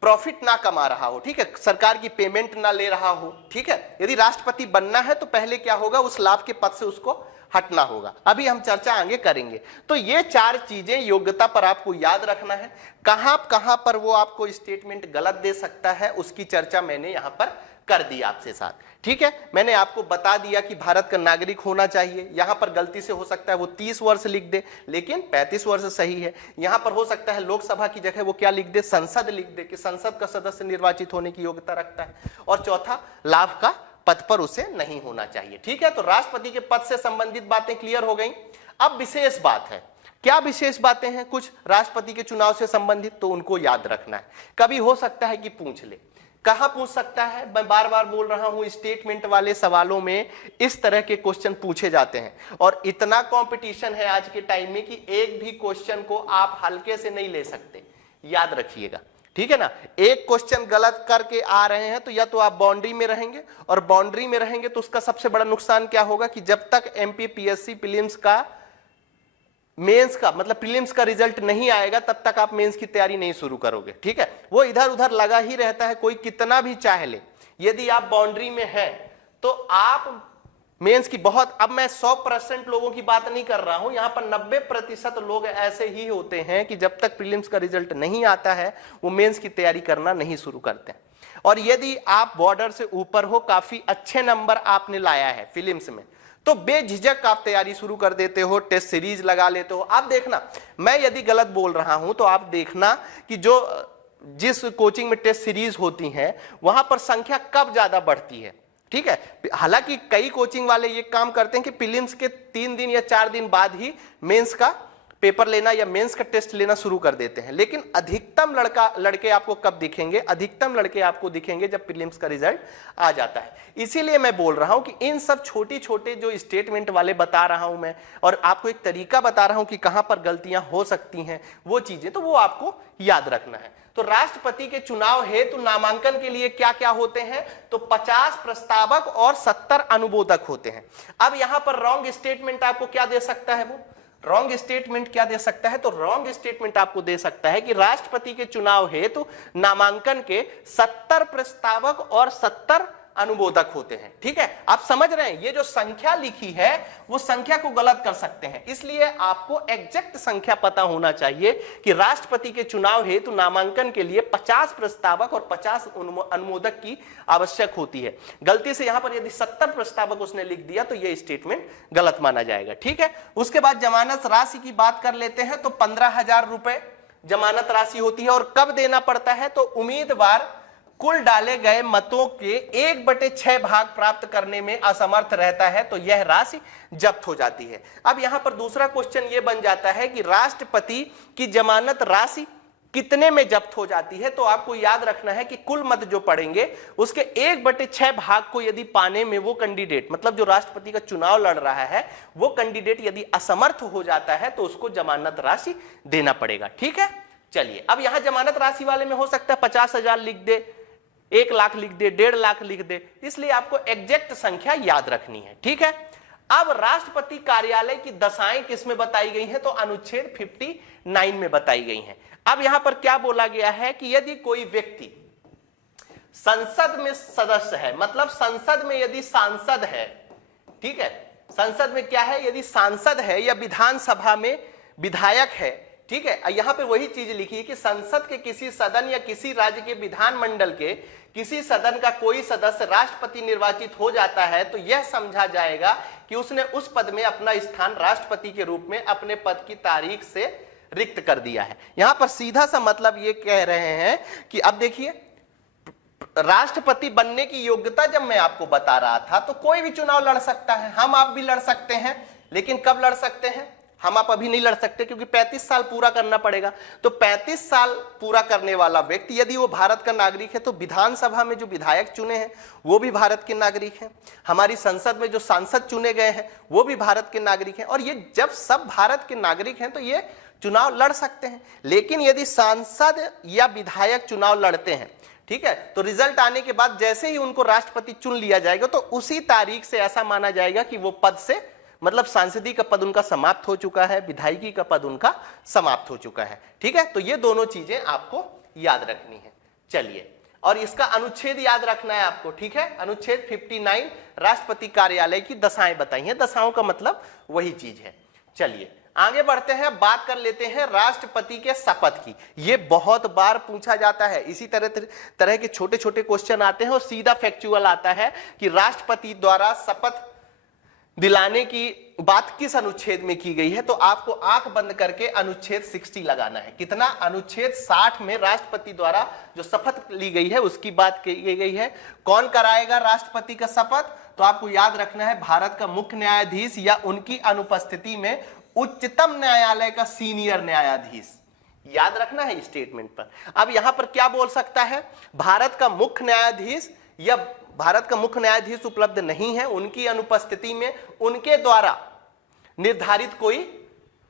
प्रॉफिट ना कमा रहा हो। ठीक है, सरकार की पेमेंट ना ले रहा हो। ठीक है, यदि राष्ट्रपति बनना है तो पहले क्या होगा? उस लाभ के पद से उसको हटना होगा। अभी हम चर्चा आगे करेंगे। तो ये चार चीजें योग्यता पर आपको याद रखना है। कहां कहां पर वो आपको स्टेटमेंट गलत दे सकता है उसकी चर्चा मैंने यहां पर कर दी आपसे साथ, ठीक है। मैंने आपको बता दिया कि भारत का नागरिक होना चाहिए। यहां पर गलती से हो सकता है वो 30 वर्ष लिख दे, लेकिन 35 वर्ष सही है। यहां पर हो सकता है लोकसभा की जगह वो क्या लिख दे, संसद लिख दे कि संसद का सदस्य निर्वाचित होने की योग्यता रखता है। और चौथा, लाभ का पद पर उसे नहीं होना चाहिए, ठीक है। तो राष्ट्रपति के पद से संबंधित बातें क्लियर हो गई। अब विशेष बात है, क्या विशेष बातें हैं कुछ राष्ट्रपति के चुनाव से संबंधित, तो उनको याद रखना है। कभी हो सकता है कि पूछ ले, कहां पूछ सकता है, मैं बार बार बोल रहा हूं, स्टेटमेंट वाले सवालों में इस तरह के क्वेश्चन पूछे जाते हैं। और इतना कंपटीशन है आज के टाइम में कि एक भी क्वेश्चन को आप हल्के से नहीं ले सकते, याद रखिएगा, ठीक है ना। एक क्वेश्चन गलत करके आ रहे हैं तो या तो आप बाउंड्री में रहेंगे, और बाउंड्री में रहेंगे तो उसका सबसे बड़ा नुकसान क्या होगा कि जब तक एमपीपीएससी प्रीलिम्स का, मेंस का मतलब प्रीलिम्स का रिजल्ट नहीं आएगा तब तक आप मेंस की तैयारी नहीं शुरू करोगे, ठीक है। वो इधर उधर लगा ही रहता है, कोई कितना भी चाह ले। यदि आप बाउंड्री में हैं तो आप मेंस की बहुत, अब मैं 100% लोगों की बात नहीं कर रहा हूं, यहां पर 90% लोग ऐसे ही होते हैं कि जब तक प्रीलिम्स का रिजल्ट नहीं आता है वो मेंस की तैयारी करना नहीं शुरू करते हैं। और यदि आप बॉर्डर से ऊपर हो, काफी अच्छे नंबर आपने लाया है प्रीलिम्स में, तो बेझिझक आप तैयारी शुरू कर देते हो, टेस्ट सीरीज लगा लेते हो। आप देखना, मैं यदि गलत बोल रहा हूं तो आप देखना कि जिस कोचिंग में टेस्ट सीरीज होती हैं वहां पर संख्या कब ज्यादा बढ़ती है, ठीक है। हालांकि कई कोचिंग वाले ये काम करते हैं कि प्रीलिम्स के 3 दिन या 4 दिन बाद ही मेंस का पेपर लेना या मेंस का टेस्ट लेना शुरू कर देते हैं। लेकिन अधिकतम लड़के आपको कब दिखेंगे, अधिकतम लड़के आपको दिखेंगे जब प्रीलिम्स का रिजल्ट आ जाता है। इसीलिए मैं बोल रहा हूं कि इन सब छोटे छोटे जो स्टेटमेंट वाले बता रहा हूं मैं, और आपको एक तरीका बता रहा हूं कि कहां पर गलतियां हो सकती हैं, वो चीजें तो वो आपको याद रखना है। तो राष्ट्रपति के चुनाव हेतु नामांकन के लिए क्या क्या होते हैं, तो 50 प्रस्तावक और 70 अनुमोदक होते हैं। अब यहां पर रॉन्ग स्टेटमेंट आपको क्या दे सकता है, वो रॉन्ग स्टेटमेंट क्या दे सकता है, तो रॉन्ग स्टेटमेंट आपको दे सकता है कि राष्ट्रपति के चुनाव हेतु नामांकन के 70 प्रस्तावक और 70 अनुमोदक होते हैं, ठीक है। आप समझ रहे हैं, ये जो संख्या लिखी है वो संख्या को गलत कर सकते हैं, इसलिए आपको एग्जैक्ट संख्या पता होना चाहिए कि राष्ट्रपति के चुनाव हेतु नामांकन के लिए 50 प्रस्तावक और 50 अनुमोदक की आवश्यक होती है। गलती से यहां पर यदि 70 प्रस्तावक उसने लिख दिया तो यह स्टेटमेंट गलत माना जाएगा, ठीक है। उसके बाद जमानत राशि की बात कर लेते हैं, तो 15,000 रुपए जमानत राशि होती है। और कब देना पड़ता है, तो उम्मीदवार कुल डाले गए मतों के 1/6 भाग प्राप्त करने में असमर्थ रहता है तो यह राशि जब्त हो जाती है। अब यहां पर दूसरा क्वेश्चन यह बन जाता है कि राष्ट्रपति की जमानत राशि कितने में जब्त हो जाती है, तो आपको याद रखना है कि कुल मत जो पड़ेंगे उसके 1/6 भाग को यदि पाने में वो कैंडिडेट, मतलब जो राष्ट्रपति का चुनाव लड़ रहा है वो कैंडिडेट यदि असमर्थ हो जाता है तो उसको जमानत राशि देना पड़ेगा, ठीक है। चलिए, अब यहां जमानत राशि वाले में हो सकता है 50,000 लिख दे, 1 लाख लिख दे, 1.5 लाख लिख दे, इसलिए आपको एग्जैक्ट संख्या याद रखनी है, ठीक है। अब राष्ट्रपति कार्यालय की दशाएं किसमें बताई गई हैं, तो अनुच्छेद 59 में बताई गई हैं। अब यहां पर क्या बोला गया है कि यदि कोई व्यक्ति संसद में सदस्य है, मतलब संसद में यदि सांसद है, ठीक है, संसद में क्या है, यदि सांसद है या विधानसभा में विधायक है, ठीक है। यहां पे वही चीज लिखी है कि संसद के किसी सदन या किसी राज्य के विधानमंडल के किसी सदन का कोई सदस्य राष्ट्रपति निर्वाचित हो जाता है तो यह समझा जाएगा कि उसने उस पद में अपना स्थान राष्ट्रपति के रूप में अपने पद की तारीख से रिक्त कर दिया है। यहां पर सीधा सा मतलब ये कह रहे हैं कि अब देखिए, राष्ट्रपति बनने की योग्यता जब मैं आपको बता रहा था तो कोई भी चुनाव लड़ सकता है, हम आप भी लड़ सकते हैं, लेकिन कब लड़ सकते हैं, हम आप अभी नहीं लड़ सकते क्योंकि 35 साल पूरा करना पड़ेगा। तो 35 साल पूरा करने वाला व्यक्ति यदि वो भारत का नागरिक है तो विधानसभा में जो विधायक चुने हैं वो भी भारत के नागरिक हैं, हमारी संसद में जो सांसद चुने गए हैं वो भी भारत के नागरिक हैं, और ये जब सब भारत के नागरिक हैं तो ये चुनाव लड़ सकते हैं। लेकिन यदि सांसद या विधायक चुनाव लड़ते हैं, ठीक है, तो रिजल्ट आने के बाद जैसे ही उनको राष्ट्रपति चुन लिया जाएगा तो उसी तारीख से ऐसा माना जाएगा कि वो पद से, मतलब सांसदी का पद उनका समाप्त हो चुका है, विधायकी का पद उनका समाप्त हो चुका है, ठीक है। तो ये दोनों चीजें आपको याद रखनी है। चलिए, और इसका अनुच्छेद याद रखना है आपको, ठीक है। अनुच्छेद 59 राष्ट्रपति कार्यालय की दशाएं बताई हैं, दशाओं का मतलब वही चीज है। चलिए आगे बढ़ते हैं, बात कर लेते हैं राष्ट्रपति के शपथ की। ये बहुत बार पूछा जाता है, इसी तरह के छोटे छोटे क्वेश्चन आते हैं और सीधा फैक्चुअल आता है कि राष्ट्रपति द्वारा शपथ दिलाने की बात किस अनुच्छेद में की गई है। तो आपको आंख बंद करके अनुच्छेद 60 लगाना है। कितना? अनुच्छेद 60 में राष्ट्रपति द्वारा जो शपथ ली गई है उसकी बात की गई है। कौन कराएगा राष्ट्रपति का शपथ? तो आपको याद रखना है, भारत का मुख्य न्यायाधीश या उनकी अनुपस्थिति में उच्चतम न्यायालय का सीनियर न्यायाधीश। याद रखना है स्टेटमेंट पर। अब यहां पर क्या बोल सकता है? भारत का मुख्य न्यायाधीश या भारत का मुख्य न्यायाधीश उपलब्ध नहीं है, उनकी अनुपस्थिति में उनके द्वारा निर्धारित कोई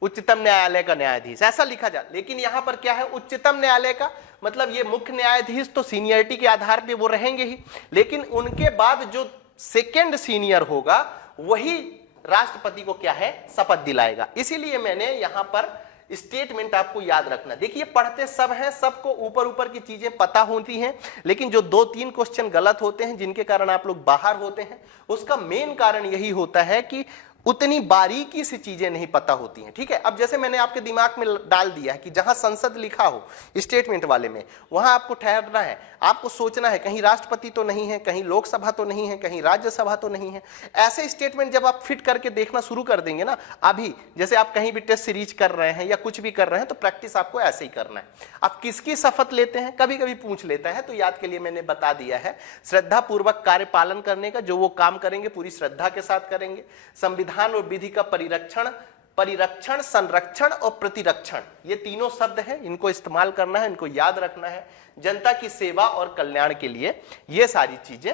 उच्चतम न्यायालय का न्यायाधीश, ऐसा लिखा जाए। लेकिन यहां पर क्या है? उच्चतम न्यायालय का मतलब ये मुख्य न्यायाधीश तो सीनियरिटी के आधार पे वो रहेंगे ही, लेकिन उनके बाद जो सेकेंड सीनियर होगा वही राष्ट्रपति को क्या है? शपथ दिलाएगा। इसीलिए मैंने यहां पर स्टेटमेंट आपको याद रखना। देखिए पढ़ते सब हैं, सबको ऊपर ऊपर की चीजें पता होती हैं, लेकिन जो 2-3 क्वेश्चन गलत होते हैं जिनके कारण आप लोग बाहर होते हैं, उसका मेन कारण यही होता है कि उतनी बारीकी से चीजें नहीं पता होती हैं। ठीक है, अब जैसे मैंने आपके दिमाग में डाल दिया है कि जहां संसद लिखा हो स्टेटमेंट वाले में, वहां आपको ठहरना है, आपको सोचना है कहीं राष्ट्रपति तो नहीं है, कहीं लोकसभा तो नहीं है, कहीं राज्यसभा तो नहीं है। ऐसे स्टेटमेंट जब आप फिट करके देखना शुरू कर देंगे ना, अभी जैसे आप कहीं भी टेस्ट सीरीज कर रहे हैं या कुछ भी कर रहे हैं, तो प्रैक्टिस आपको ऐसे ही करना है। आप किसकी शपथ लेते हैं? कभी कभी पूछ लेता है, तो याद के लिए मैंने बता दिया है, श्रद्धा पूर्वक कार्य पालन करने का। जो वो काम करेंगे पूरी श्रद्धा के साथ करेंगे। संविधान और विधि का परिरक्षण, संरक्षण और प्रतिरक्षण, ये तीनों शब्द हैं, इनको इस्तेमाल करना है, इनको याद रखना है। जनता की सेवा और कल्याण के लिए ये सारी चीजें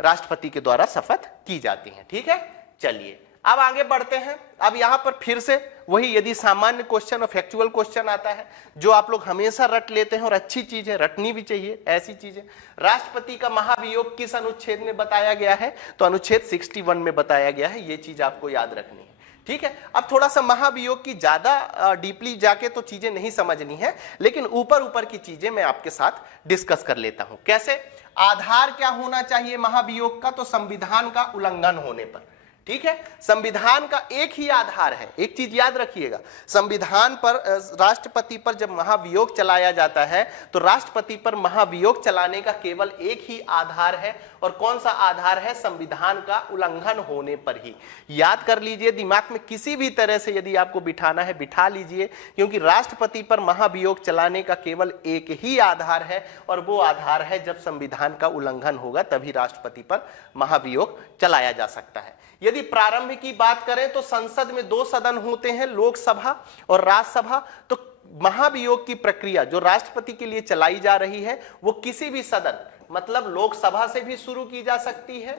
राष्ट्रपति के द्वारा शपथ की जाती हैं। ठीक है, चलिए अब आगे बढ़ते हैं। अब यहां पर फिर से वही, यदि सामान्य क्वेश्चन और फैक्चुअल क्वेश्चन आता है जो आप लोग हमेशा रट लेते हैं, और अच्छी चीज है, रटनी भी चाहिए ऐसी चीजें। राष्ट्रपति का महाभियोग किस अनुच्छेद में बताया गया है? तो अनुच्छेद 61 में बताया गया है। ये चीज आपको याद रखनी है। ठीक है, अब थोड़ा सा महाभियोग की ज्यादा डीपली जाके तो चीजें नहीं समझनी है, लेकिन ऊपर ऊपर की चीजें मैं आपके साथ डिस्कस कर लेता हूं। कैसे? आधार क्या होना चाहिए महाभियोग का? तो संविधान का उल्लंघन होने पर। ठीक है, संविधान का एक ही आधार है। एक चीज याद रखिएगा, संविधान पर राष्ट्रपति पर जब महाभियोग चलाया जाता है तो राष्ट्रपति पर महाभियोग चलाने का केवल एक ही आधार है। और कौन सा आधार है? संविधान का उल्लंघन होने पर ही। याद कर लीजिए, दिमाग में किसी भी तरह से यदि आपको बिठाना है बिठा लीजिए, क्योंकि राष्ट्रपति पर महाभियोग चलाने का केवल एक ही आधार है, और वो आधार है जब संविधान का उल्लंघन होगा तभी राष्ट्रपति पर महाभियोग चलाया जा सकता है। यदि प्रारंभ की बात करें तो संसद में 2 सदन होते हैं, लोकसभा और राज्यसभा। तो महाभियोग की प्रक्रिया जो राष्ट्रपति के लिए चलाई जा रही है वो किसी भी सदन, मतलब लोकसभा से भी शुरू की जा सकती है।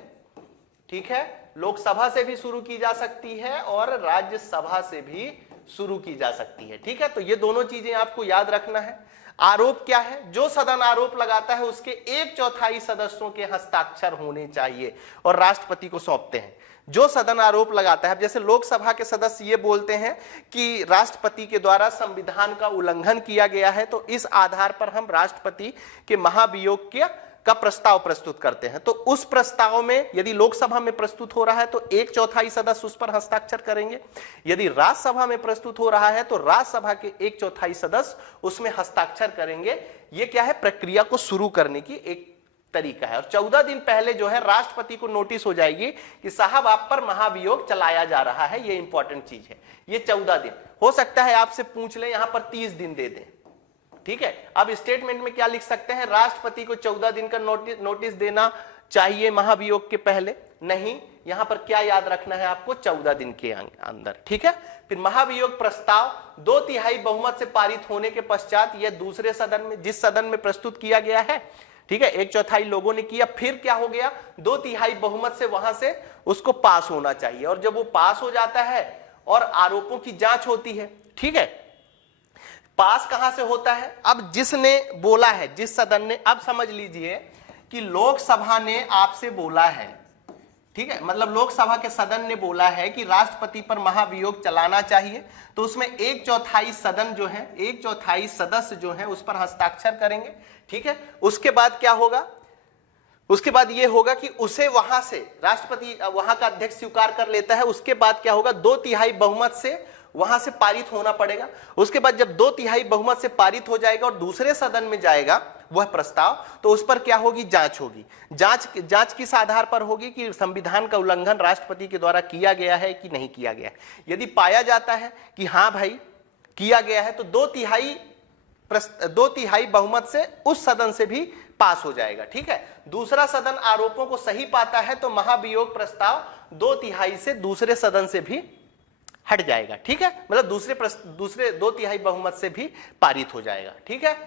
ठीक है, लोकसभा से भी शुरू की जा सकती है और राज्यसभा से भी शुरू की जा सकती है। ठीक है, तो ये दोनों चीजें आपको याद रखना है। आरोप क्या है? जो सदन आरोप लगाता है उसके 1/4 सदस्यों के हस्ताक्षर होने चाहिए और राष्ट्रपति को सौंपते हैं। जो सदन आरोप लगाता है, जैसे लोकसभा के सदस्य ये बोलते हैं कि राष्ट्रपति के द्वारा संविधान का उल्लंघन किया गया है, तो इस आधार पर हम राष्ट्रपति के महाभियोग का प्रस्ताव प्रस्तुत करते हैं। तो उस प्रस्ताव में यदि लोकसभा में प्रस्तुत हो रहा है तो 1/4 सदस्य उस पर हस्ताक्षर करेंगे। यदि राज्यसभा में प्रस्तुत हो रहा है तो राज्यसभा के 1/4 सदस्य उसमें हस्ताक्षर करेंगे। ये क्या है? प्रक्रिया को शुरू करने की एक तरीका है। और 14 दिन पहले जो है राष्ट्रपति को नोटिस हो जाएगी कि साहब आप पर महाभियोग चलाया जा रहा है। ये इंपॉर्टेंट चीज है। ये 14 दिन हो सकता है आपसे पूछ ले, यहां पर 30 दिन दे दें। ठीक है, अब स्टेटमेंट में क्या लिख सकते हैं? राष्ट्रपति को 14 दिन का नोटिस देना चाहिए महाभियोग के पहले। नहीं, यहां पर क्या याद रखना है आपको? 14 दिन के अंदर। ठीक है, फिर महाभियोग प्रस्ताव 2/3 बहुमत से पारित होने के पश्चात यह दूसरे सदन में, जिस सदन में प्रस्तुत किया गया है, ठीक है, 1/4 लोगों ने किया, फिर क्या हो गया? 2/3 बहुमत से वहां से उसको पास होना चाहिए। और जब वो पास हो जाता है और आरोपों की जांच होती है, ठीक है, पास कहां से होता है? अब जिसने बोला है, जिस सदन ने, अब समझ लीजिए कि लोकसभा ने आपसे बोला है, ठीक है, मतलब लोकसभा के सदन ने बोला है कि राष्ट्रपति पर महाभियोग चलाना चाहिए, तो उसमें 1/4 सदन जो है, 1/4 सदस्य जो है उस पर हस्ताक्षर करेंगे। ठीक है, उसके बाद क्या होगा? उसके बाद यह होगा कि उसे वहां से राष्ट्रपति, वहां का अध्यक्ष स्वीकार कर लेता है। उसके बाद क्या होगा? 2/3 बहुमत से वहां से पारित होना पड़ेगा। उसके बाद जब 2/3 बहुमत से पारित हो जाएगा और दूसरे सदन में जाएगा वह प्रस्ताव, तो उस पर क्या होगी, जांच होगी। जांच किस आधार पर होगी कि संविधान का उल्लंघन राष्ट्रपति के द्वारा किया गया है कि नहीं किया गया है। यदि पाया जाता है कि हां भाई किया गया है तो 2/3 बहुमत से उस सदन से भी पास हो जाएगा। ठीक है, दूसरा सदन आरोपों को सही पाता है तो महाभियोग प्रस्ताव 2/3 से दूसरे सदन से भी हट जाएगा। ठीक है, मतलब दूसरे 2/3 बहुमत से भी पारित हो जाएगा। ठीक है,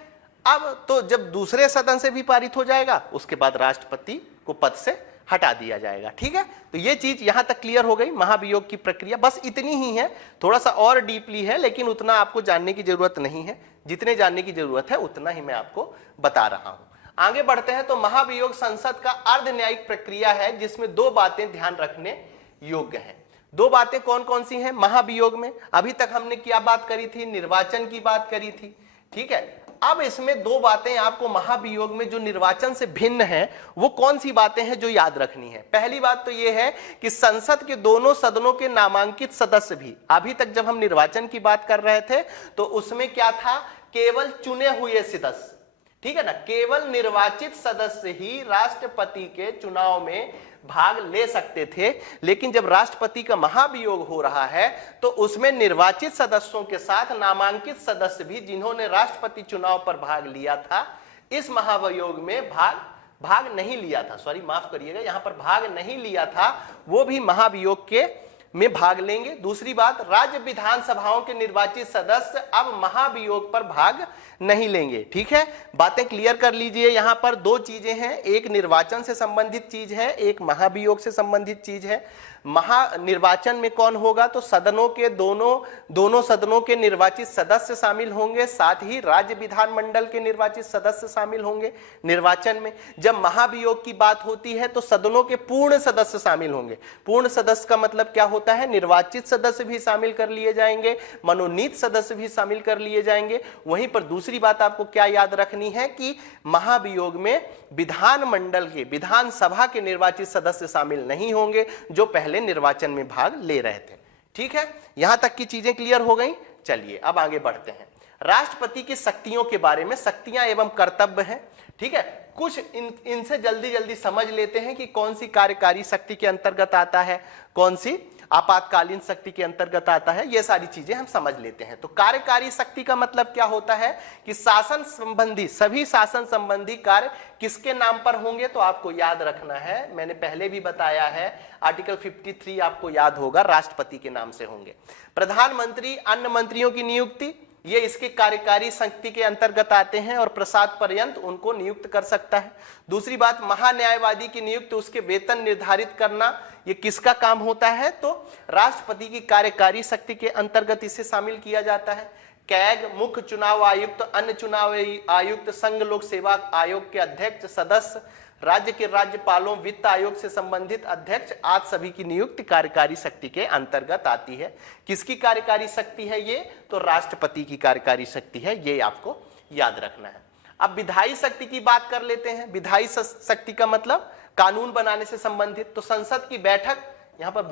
अब तो जब दूसरे सदन से भी पारित हो जाएगा उसके बाद राष्ट्रपति को पद से हटा दिया जाएगा। ठीक है, तो ये चीज यहां तक क्लियर हो गई। महाभियोग की प्रक्रिया बस इतनी ही है, थोड़ा सा और डीपली है लेकिन उतना आपको जानने की जरूरत नहीं है। जितने जानने की जरूरत है उतना ही मैं आपको बता रहा हूं। आगे बढ़ते हैं तो महाभियोग संसद का अर्ध न्यायिक प्रक्रिया है जिसमें 2 बातें ध्यान रखने योग्य हैं। 2 बातें कौन कौन सी हैं महाभियोग में? अभी तक हमने क्या बात करी थी, निर्वाचन की बात करी थी। ठीक है, अब इसमें 2 बातें आपको महाभियोग में जो निर्वाचन से भिन्न है वो कौन सी बातें हैं जो याद रखनी है। पहली बात तो ये है कि संसद के दोनों सदनों के नामांकित सदस्य भी, अभी तक जब हम निर्वाचन की बात कर रहे थे तो उसमें क्या था, केवल चुने हुए सदस्य, ठीक है ना, केवल निर्वाचित सदस्य ही राष्ट्रपति के चुनाव में भाग ले सकते थे। लेकिन जब राष्ट्रपति का महाभियोग हो रहा है तो उसमें निर्वाचित सदस्यों के साथ नामांकित सदस्य भी, जिन्होंने राष्ट्रपति चुनाव पर भाग लिया था, इस महाभियोग में भाग नहीं लिया था, सॉरी माफ करिएगा, यहां पर भाग नहीं लिया था, वो भी महाभियोग के में भाग लेंगे। दूसरी बात, राज्य विधानसभाओं के निर्वाचित सदस्य अब महाभियोग पर भाग नहीं लेंगे। ठीक है, बातें क्लियर कर लीजिए। यहां पर 2 चीजें हैं, एक निर्वाचन से संबंधित चीज है, एक महाभियोग से संबंधित चीज है। निर्वाचन में कौन होगा, तो सदनों के दोनों सदनों के निर्वाचित सदस्य शामिल होंगे, साथ ही राज्य विधानमंडल के निर्वाचित सदस्य शामिल होंगे निर्वाचन में। जब महाभियोग की बात होती है तो सदनों के पूर्ण सदस्य शामिल होंगे। पूर्ण सदस्य का मतलब क्या होता है, निर्वाचित सदस्य भी शामिल कर लिए जाएंगे, मनोनीत सदस्य भी शामिल कर लिए जाएंगे। वहीं पर दूसरी बात आपको क्या याद रखनी है कि महाभियोग में विधानमंडल के, विधानसभा के निर्वाचित सदस्य शामिल नहीं होंगे जो पहले निर्वाचन में भाग ले रहे थे। ठीक है, यहां तक की चीजें क्लियर हो गई। चलिए अब आगे बढ़ते हैं। राष्ट्रपति की शक्तियों के बारे में, शक्तियां एवं कर्तव्य हैं। ठीक है, कुछ इनसे जल्दी समझ लेते हैं कि कौन सी कार्यकारी शक्ति के अंतर्गत आता है, कौन सी आपातकालीन शक्ति के अंतर्गत आता है, ये सारी चीजें हम समझ लेते हैं। तो कार्यकारी शक्ति का मतलब क्या होता है कि शासन संबंधी, सभी शासन संबंधी कार्य किसके नाम पर होंगे, तो आपको याद रखना है, मैंने पहले भी बताया है, आर्टिकल 53 आपको याद होगा, राष्ट्रपति के नाम से होंगे। प्रधानमंत्री, अन्य मंत्रियों की नियुक्ति, ये इसके कार्यकारी शक्ति के अंतर्गत आते हैं और प्रसाद पर्यंत उनको नियुक्त कर सकता है। दूसरी बात, महान्यायवादी की नियुक्ति, उसके वेतन निर्धारित करना, ये किसका काम होता है, तो राष्ट्रपति की कार्यकारी शक्ति के अंतर्गत इसे शामिल किया जाता है। कैग, मुख्य चुनाव आयुक्त, अन्य चुनाव आयुक्त, संघ लोक सेवा आयोग के अध्यक्ष, सदस्य, राज्य के राज्यपालों, वित्त आयोग से संबंधित अध्यक्ष, आज सभी की नियुक्ति कार्यकारी शक्ति के अंतर्गत आती है। किसकी कार्यकारी शक्ति है ये, तो राष्ट्रपति की कार्यकारी शक्ति है, ये आपको याद रखना है। अब विधायी शक्ति की बात कर लेते हैं। विधायी शक्ति का मतलब कानून बनाने से संबंधित, तो संसद की बैठक, यहां पर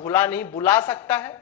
बुला सकता है।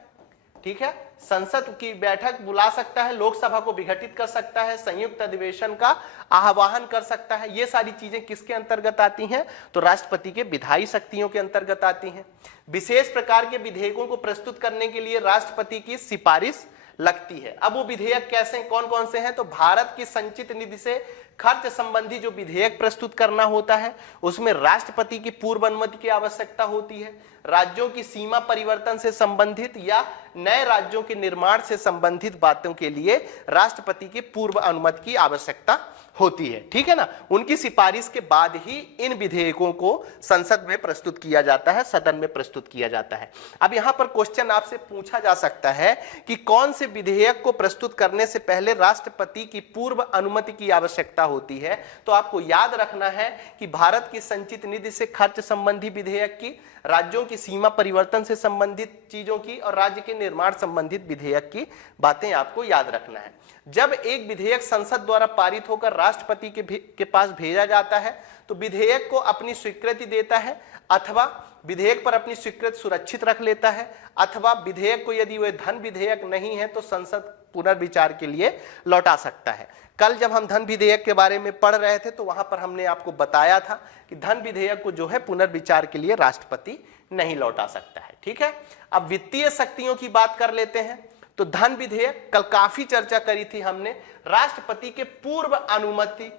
ठीक है, संसद की बैठक बुला सकता है, लोकसभा को विघटित कर सकता है, संयुक्त अधिवेशन का आह्वान कर सकता है। ये सारी चीजें किसके अंतर्गत आती हैं, तो राष्ट्रपति के विधायी शक्तियों के अंतर्गत आती हैं। विशेष प्रकार के विधेयकों को प्रस्तुत करने के लिए राष्ट्रपति की सिफारिश लगती है। अब वो विधेयक कैसे, कौन कौन से हैं, तो भारत की संचित निधि से खर्च संबंधी जो विधेयक प्रस्तुत करना होता है उसमें राष्ट्रपति की पूर्व अनुमति की आवश्यकता होती है। राज्यों की सीमा परिवर्तन से संबंधित या नए राज्यों के निर्माण से संबंधित बातों के लिए राष्ट्रपति की पूर्व अनुमति की आवश्यकता होती है। ठीक है ना, उनकी सिफारिश के बाद ही इन विधेयकों को संसद में प्रस्तुत किया जाता है, सदन में प्रस्तुत किया जाता है। अब यहां पर क्वेश्चन आपसे पूछा जा सकता है कि कौन से विधेयक को प्रस्तुत करने से पहले राष्ट्रपति की पूर्व अनुमति की आवश्यकता होती है तो आपको याद रखना है कि भारत की संचित निधि से खर्च संबंधी विधेयक की, राज्यों की सीमा परिवर्तन से संबंधित चीजों की और राज्य के निर्माण संबंधित विधेयक की बातें आपको याद रखना है। जब एक विधेयक संसद द्वारा पारित होकर राष्ट्रपति के पास भेजा जाता है तो विधेयक को अपनी स्वीकृति देता है अथवा विधेयक पर अपनी स्वीकृति सुरक्षित रख लेता है, अथवा विधेयक को यदि वह धन विधेयक नहीं है तो संसद पुनर्विचार के लिए लौटा सकता है। कल जब हम धन विधेयक के बारे में पढ़ रहे थे तो वहां पर हमने आपको बताया था कि धन विधेयक को जो है पुनर्विचार के लिए राष्ट्रपति नहीं लौटा सकता है। ठीक है, अब वित्तीय शक्तियों की बात कर लेते हैं। तो धन विधेयक कल काफी चर्चा करी थी हमने, राष्ट्रपति के पूर्व अनुमति,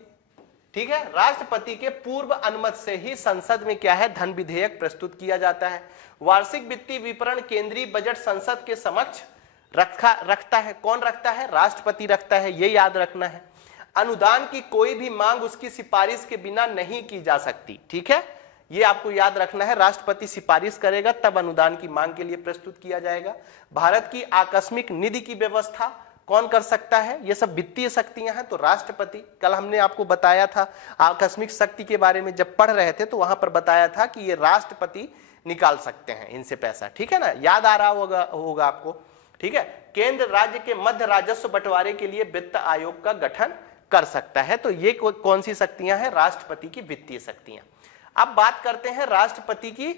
ठीक है, राष्ट्रपति के पूर्व अनुमति से ही संसद में क्या है, धन विधेयक प्रस्तुत किया जाता है। वार्षिक वित्तीय विवरण केंद्रीय बजट संसद के समक्ष रखता है। कौन रखता है? राष्ट्रपति रखता है, ये याद रखना है। अनुदान की कोई भी मांग उसकी सिफारिश के बिना नहीं की जा सकती। ठीक है, ये आपको याद रखना है, राष्ट्रपति सिफारिश करेगा तब अनुदान की मांग के लिए प्रस्तुत किया जाएगा। भारत की आकस्मिक निधि की व्यवस्था कौन कर सकता है? ये सब वित्तीय शक्तियां हैं तो राष्ट्रपति। कल हमने आपको बताया था आकस्मिक शक्ति के बारे में, जब पढ़ रहे थे तो वहां पर बताया था कि ये राष्ट्रपति निकाल सकते हैं इनसे पैसा। ठीक है ना, याद आ रहा होगा आपको। ठीक है, केंद्र राज्य के मध्य राजस्व बंटवारे के लिए वित्त आयोग का गठन कर सकता है। तो ये कौन सी शक्तियां हैं? राष्ट्रपति की वित्तीय शक्तियां। अब बात करते हैं राष्ट्रपति की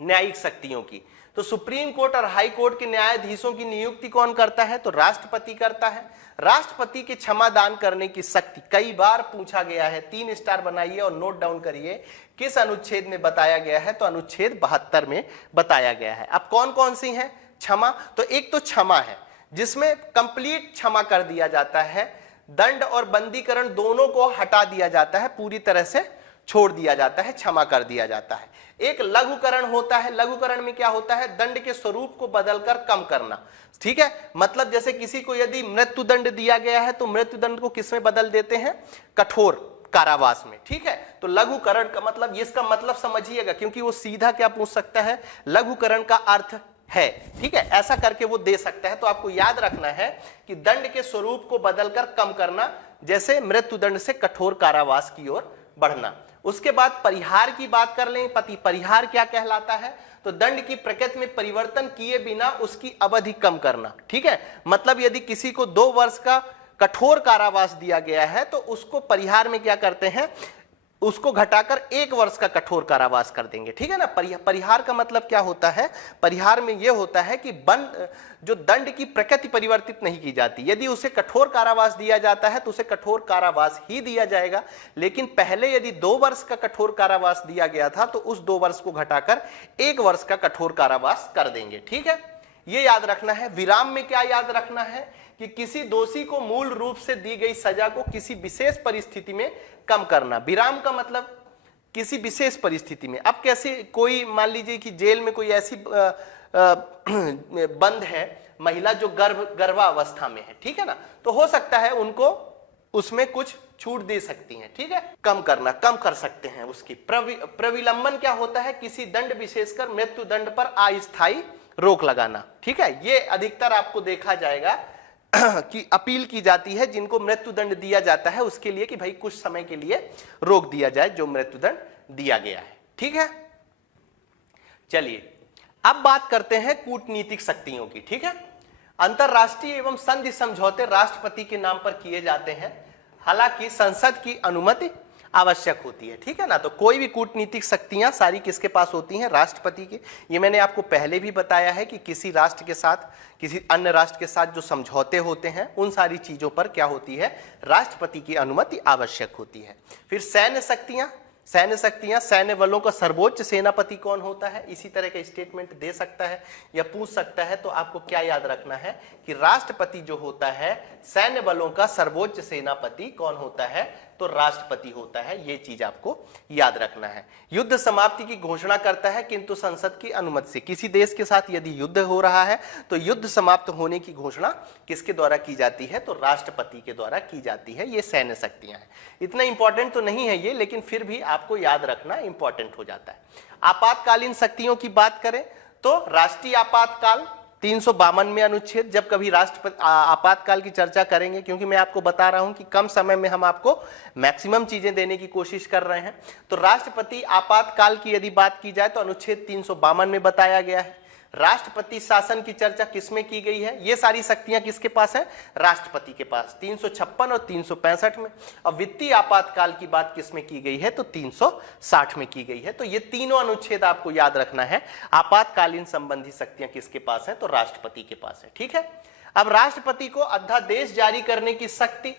न्यायिक शक्तियों की। तो सुप्रीम कोर्ट और हाई कोर्ट के न्यायाधीशों की नियुक्ति कौन करता है? तो राष्ट्रपति करता है। राष्ट्रपति के क्षमा दान करने की शक्ति कई बार पूछा गया है, 3 स्टार बनाइए और नोट डाउन करिए किस अनुच्छेद में बताया गया है। तो अनुच्छेद 72 में बताया गया है। अब कौन कौन सी है क्षमा? तो एक तो क्षमा है जिसमें कंप्लीट क्षमा कर दिया जाता है, दंड और बंदीकरण दोनों को हटा दिया जाता है, पूरी तरह से छोड़ दिया जाता है, क्षमा कर दिया जाता है। एक लघुकरण होता है। लघुकरण में क्या होता है? दंड के स्वरूप को बदलकर कम करना। ठीक है, मतलब जैसे किसी को यदि मृत्यु दंड दिया गया है तो मृत्यु दंड को किसमें बदल देते हैं? कठोर कारावास में। ठीक है, तो लघुकरण का मतलब, इसका मतलब समझिएगा क्योंकि वो सीधा क्या पूछ सकता है, लघुकरण का अर्थ है। ठीक है, ऐसा करके वो दे सकता है। तो आपको याद रखना है कि दंड के स्वरूप को बदलकर कम करना, जैसे मृत्यु दंड से कठोर कारावास की ओर बढ़ना। उसके बाद परिहार की बात कर लें। परिहार क्या कहलाता है? तो दंड की प्रकृति में परिवर्तन किए बिना उसकी अवधि कम करना। ठीक है, मतलब यदि किसी को 2 वर्ष का कठोर कारावास दिया गया है तो उसको परिहार में क्या करते हैं, उसको घटाकर 1 वर्ष का कठोर कारावास कर देंगे। ठीक है ना, परिहार का मतलब क्या होता है? परिहार में यह होता है कि जो दंड की प्रकृति परिवर्तित नहीं की जाती। यदि उसे कठोर कारावास दिया जाता है तो उसे कठोर कारावास ही दिया जाएगा, लेकिन पहले यदि 2 वर्ष का कठोर कारावास दिया गया था तो उस 2 वर्ष को घटाकर 1 वर्ष का कठोर कारावास कर देंगे। ठीक है, ये याद रखना है। विराम में क्या याद रखना है कि किसी दोषी को मूल रूप से दी गई सजा को किसी विशेष परिस्थिति में कम करना। विराम का मतलब किसी विशेष परिस्थिति में। अब कैसे, कोई मान लीजिए कि जेल में कोई ऐसी बंद है महिला जो गर्भावस्था में है, ठीक है ना, तो हो सकता है उनको उसमें कुछ छूट दे सकती हैं। ठीक है, कम कर सकते हैं उसकी। प्रविलंबन क्या होता है? किसी दंड विशेषकर मृत्यु दंड पर अस्थायी रोक लगाना। ठीक है, ये अधिकतर आपको देखा जाएगा कि अपील की जाती है जिनको मृत्यु दंड दिया जाता है उसके लिए कि भाई कुछ समय के लिए रोक दिया जाए जो मृत्यु दंड दिया गया है। ठीक है, चलिए अब बात करते हैं कूटनीतिक शक्तियों की। ठीक है, अंतरराष्ट्रीय एवं संधि समझौते राष्ट्रपति के नाम पर किए जाते हैं, हालांकि संसद की अनुमति आवश्यक होती है। ठीक है ना, तो कोई भी कूटनीतिक शक्तियां सारी किसके पास होती हैं? राष्ट्रपति के। ये मैंने आपको पहले भी बताया है कि किसी राष्ट्र के साथ, किसी अन्य राष्ट्र के साथ जो समझौते होते हैं उन सारी चीजों पर क्या होती है? राष्ट्रपति की अनुमति आवश्यक होती है। फिर सैन्य शक्तियां, सैन्य बलों का सर्वोच्च सेनापति कौन होता है? इसी तरह का स्टेटमेंट दे सकता है या पूछ सकता है। तो आपको क्या याद रखना है कि राष्ट्रपति जो होता है, सैन्य बलों का सर्वोच्च सेनापति कौन होता है? तो राष्ट्रपति होता है। ये चीज आपको याद रखना है। युद्ध समाप्ति की घोषणा करता है किंतु संसद की अनुमति से। किसी देश के साथ यदि युद्ध हो रहा है तो युद्ध समाप्त होने की घोषणा किसके द्वारा की जाती है? तो राष्ट्रपति के द्वारा की जाती है। ये सैन्य शक्तियां हैं। इतना इंपॉर्टेंट तो नहीं है ये, लेकिन फिर भी आपको याद रखना इंपॉर्टेंट हो जाता है। आपातकालीन शक्तियों की बात करें तो राष्ट्रीय आपातकाल, 352 में अनुच्छेद, जब कभी राष्ट्रपति आपातकाल की चर्चा करेंगे, क्योंकि मैं आपको बता रहा हूं कि कम समय में हम आपको मैक्सिमम चीजें देने की कोशिश कर रहे हैं। तो राष्ट्रपति आपातकाल की यदि बात की जाए तो अनुच्छेद 352 में बताया गया है। राष्ट्रपति शासन की चर्चा किसमें की गई है? ये सारी शक्तियां किसके पास है? राष्ट्रपति के पास, 356 और 365 में। अब वित्तीय आपातकाल की बात किसमें की गई है? तो 360 में की गई है। तो ये तीनों अनुच्छेद आपको याद रखना है। आपातकालीन संबंधी शक्तियां किसके पास है? तो राष्ट्रपति के पास है। ठीक है। अब राष्ट्रपति को अध्यादेश जारी करने की शक्ति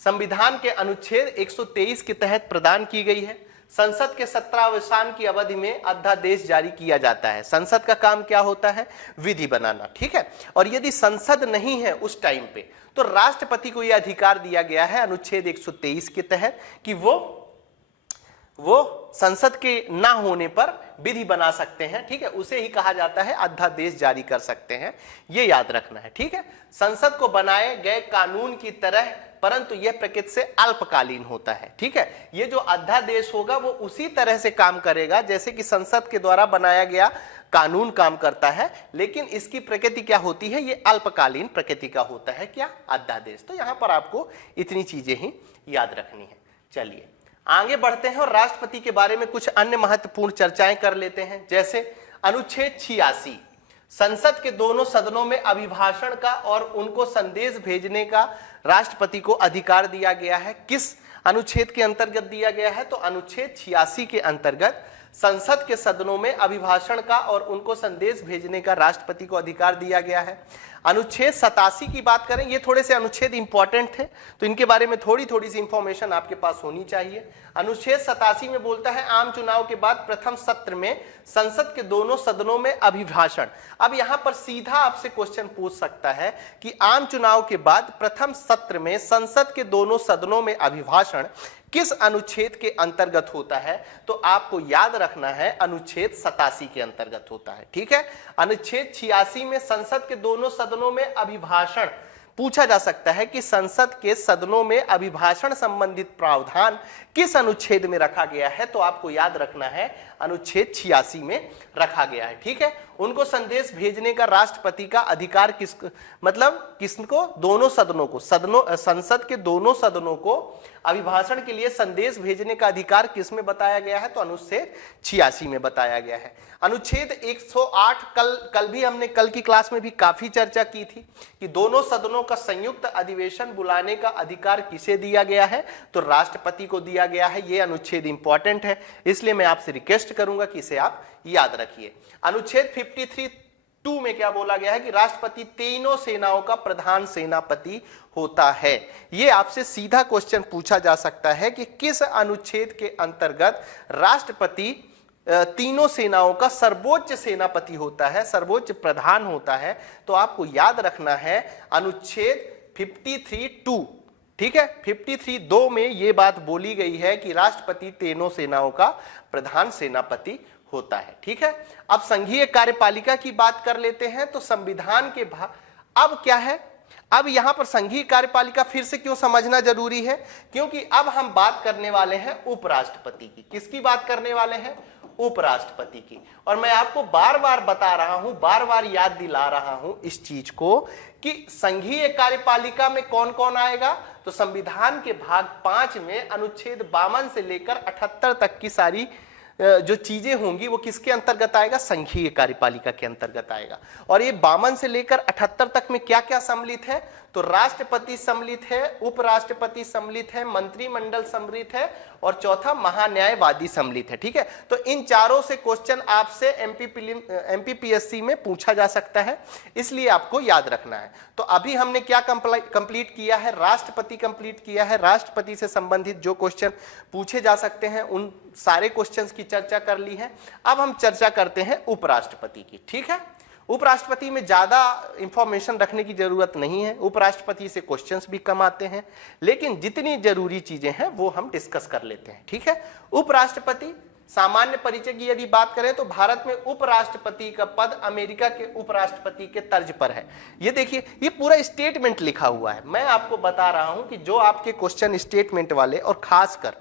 संविधान के अनुच्छेद 123 के तहत प्रदान की गई है। संसद के सत्रावसान की अवधि में अध्यादेश जारी किया जाता है। संसद का काम क्या होता है? विधि बनाना। ठीक है। और यदि संसद नहीं है उस टाइम पे, तो राष्ट्रपति को यह अधिकार दिया गया है अनुच्छेद 123 के तहत कि वो संसद के ना होने पर विधि बना सकते हैं। ठीक है। उसे ही कहा जाता है अध्यादेश जारी कर सकते हैं। ये याद रखना है। ठीक है। संसद को बनाए गए कानून की तरह, परंतु यह प्रकृति से अल्पकालीन होता है। ठीक है। ये जो अध्यादेश होगा वो उसी तरह से काम करेगा जैसे कि संसद के द्वारा बनाया गया कानून काम करता है, लेकिन इसकी प्रकृति क्या होती है? ये अल्पकालीन प्रकृति का होता है। क्या? अध्यादेश। तो यहां पर आपको इतनी चीजें ही याद रखनी है। चलिए आगे बढ़ते हैं और राष्ट्रपति के बारे में कुछ अन्य महत्वपूर्ण चर्चाएं कर लेते हैं। जैसे अनुच्छेद 86, संसद के दोनों सदनों में अभिभाषण का और उनको संदेश भेजने का राष्ट्रपति को अधिकार दिया गया है। किस अनुच्छेद के अंतर्गत दिया गया है? तो अनुच्छेद 86 के अंतर्गत संसद के सदनों में अभिभाषण का और उनको संदेश भेजने का राष्ट्रपति को अधिकार दिया गया है। अनुच्छेद 87 की बात करें, ये थोड़े से अनुच्छेद इंपॉर्टेंट थे, तो इनके बारे में थोड़ी सी इंफॉर्मेशन आपके पास होनी चाहिए। अनुच्छेद 87 में बोलता है आम चुनाव के बाद प्रथम सत्र में संसद के दोनों सदनों में अभिभाषण। अब यहां पर सीधा आपसे क्वेश्चन पूछ सकता है कि आम चुनाव के बाद प्रथम सत्र में संसद के दोनों सदनों में अभिभाषण किस अनुच्छेद के अंतर्गत होता है? तो आपको याद रखना है अनुच्छेद 87 के अंतर्गत होता है। ठीक है। अनुच्छेद 86 में संसद के दोनों सदनों में अभिभाषण पूछा जा सकता है कि संसद के सदनों में अभिभाषण संबंधित प्रावधान किस अनुच्छेद में रखा गया है? तो आपको याद रखना है अनुच्छेद 86 में रखा गया है। ठीक है। उनको संदेश भेजने का राष्ट्रपति का अधिकार किसको? दोनों सदनों को, संसद के दोनों सदनों को अभिभाषण के लिए संदेश भेजने का अधिकार किस में बताया गया है? तो अनुच्छेद 86 में बताया गया है। अनुच्छेद 108 कल भी हमने कल की क्लास में भी काफी चर्चा की थी कि दोनों सदनों का संयुक्त अधिवेशन बुलाने का अधिकार किसे दिया गया है? तो राष्ट्रपति को दिया गया है। यह अनुच्छेद इंपॉर्टेंट है, इसलिए मैं आपसे रिक्वेस्ट करूंगा कि इसे आप याद रखिए। अनुच्छेद 53(2) में क्या बोला गया है कि राष्ट्रपति तीनों सेनाओं का प्रधान सेनापति होता है। यह आपसे सीधा क्वेश्चन पूछा जा सकता है कि किस अनुच्छेद के अंतर्गत राष्ट्रपति तीनों सेनाओं का सर्वोच्च सेनापति होता है, सर्वोच्च प्रधान होता है? तो आपको याद रखना है अनुच्छेद 53(2). ठीक है। 53(2) में यह बात बोली गई है कि राष्ट्रपति तीनों सेनाओं का प्रधान सेनापति होता है। ठीक है। अब संघीय कार्यपालिका की बात कर लेते हैं। तो संविधान के अब क्या है? अब यहां पर संघीय कार्यपालिका फिर से क्यों समझना जरूरी है? क्योंकि अब हम बात करने वाले हैं उपराष्ट्रपति की। किसकी बात करने वाले हैं? उपराष्ट्रपति की। और मैं आपको बार बार बता रहा हूं, बार बार याद दिला रहा हूं इस चीज को कि संघीय कार्यपालिका में कौन कौन आएगा? तो संविधान के भाग 5 में अनुच्छेद 52 से लेकर 78 तक की सारी जो चीजें होंगी वो किसके अंतर्गत आएगा? संघीय कार्यपालिका के अंतर्गत आएगा। और ये 52 से लेकर 78 तक में क्या क्या सम्मिलित है? तो राष्ट्रपति सम्मिलित है, उपराष्ट्रपति सम्मिलित है, मंत्रिमंडल सम्मिलित है और चौथा महान्यायवादी सम्मिलित है। ठीक है। तो इन चारों से क्वेश्चन आपसे एमपीपीएससी में पूछा जा सकता है, इसलिए आपको याद रखना है। तो अभी हमने क्या कंप्लीट किया है? राष्ट्रपति कंप्लीट किया है। राष्ट्रपति से संबंधित जो क्वेश्चन पूछे जा सकते हैं उन सारे क्वेश्चंस की चर्चा कर ली है। अब हम चर्चा करते हैं उपराष्ट्रपति की। ठीक है। उपराष्ट्रपति में ज्यादा इंफॉर्मेशन रखने की जरूरत नहीं है। उपराष्ट्रपति से क्वेश्चंस भी कम आते हैं, लेकिन जितनी जरूरी चीजें हैं वो हम डिस्कस कर लेते हैं। ठीक है। उपराष्ट्रपति सामान्य परिचय की यदि बात करें तो भारत में उपराष्ट्रपति का पद अमेरिका के उपराष्ट्रपति के तर्ज पर है। ये देखिए, ये पूरा स्टेटमेंट लिखा हुआ है। मैं आपको बता रहा हूं कि जो आपके क्वेश्चन स्टेटमेंट वाले और खासकर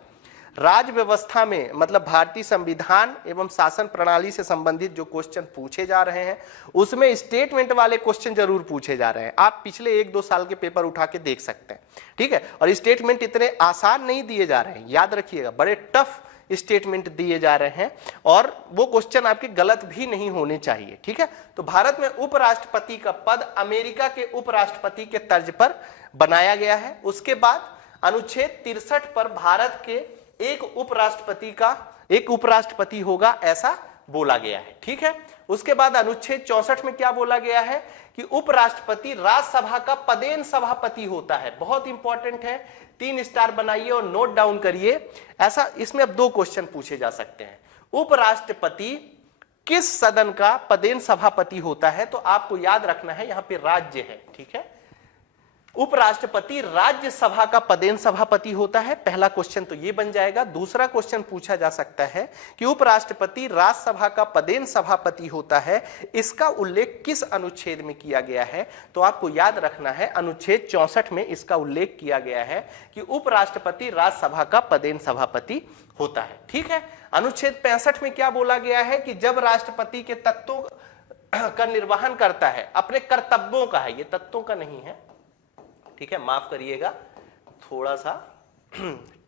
राज्य व्यवस्था में मतलब भारतीय संविधान एवं शासन प्रणाली से संबंधित जो क्वेश्चन पूछे जा रहे हैं उसमें स्टेटमेंट वाले क्वेश्चन जरूर पूछे जा रहे हैं। आप पिछले 1-2 साल के पेपर उठा के देख सकते हैं, ठीक है। और स्टेटमेंट इतने आसान नहीं दिए जा रहे हैं, याद रखिएगा, बड़े टफ स्टेटमेंट दिए जा रहे हैं और वो क्वेश्चन आपके गलत भी नहीं होने चाहिए, ठीक है। तो भारत में उपराष्ट्रपति का पद अमेरिका के उपराष्ट्रपति के तर्ज पर बनाया गया है। उसके बाद अनुच्छेद 63 पर भारत के एक उपराष्ट्रपति होगा ऐसा बोला गया है, ठीक है। उसके बाद अनुच्छेद 64 में क्या बोला गया है कि उपराष्ट्रपति राज्यसभा का पदेन सभापति होता है। बहुत इंपॉर्टेंट है, 3 स्टार बनाइए और नोट डाउन करिए। ऐसा इसमें अब 2 क्वेश्चन पूछे जा सकते हैं। उपराष्ट्रपति किस सदन का पदेन सभापति होता है? तो आपको याद रखना है यहां पे राज्य है, ठीक है। उपराष्ट्रपति राज्यसभा का पदेन सभापति होता है, पहला क्वेश्चन तो ये बन जाएगा। दूसरा क्वेश्चन पूछा जा सकता है कि उपराष्ट्रपति राज्यसभा का पदेन सभापति होता है, इसका उल्लेख किस अनुच्छेद में किया गया है? तो आपको याद रखना है अनुच्छेद 64 में इसका उल्लेख किया गया है कि उपराष्ट्रपति राज्यसभा का पदेन सभापति होता है, ठीक है। अनुच्छेद 65 में क्या बोला गया है कि जब राष्ट्रपति के तत्वों का निर्वहन करता है, अपने कर्तव्यों का है, ये तत्वों का नहीं है, ठीक है, माफ करिएगा, थोड़ा सा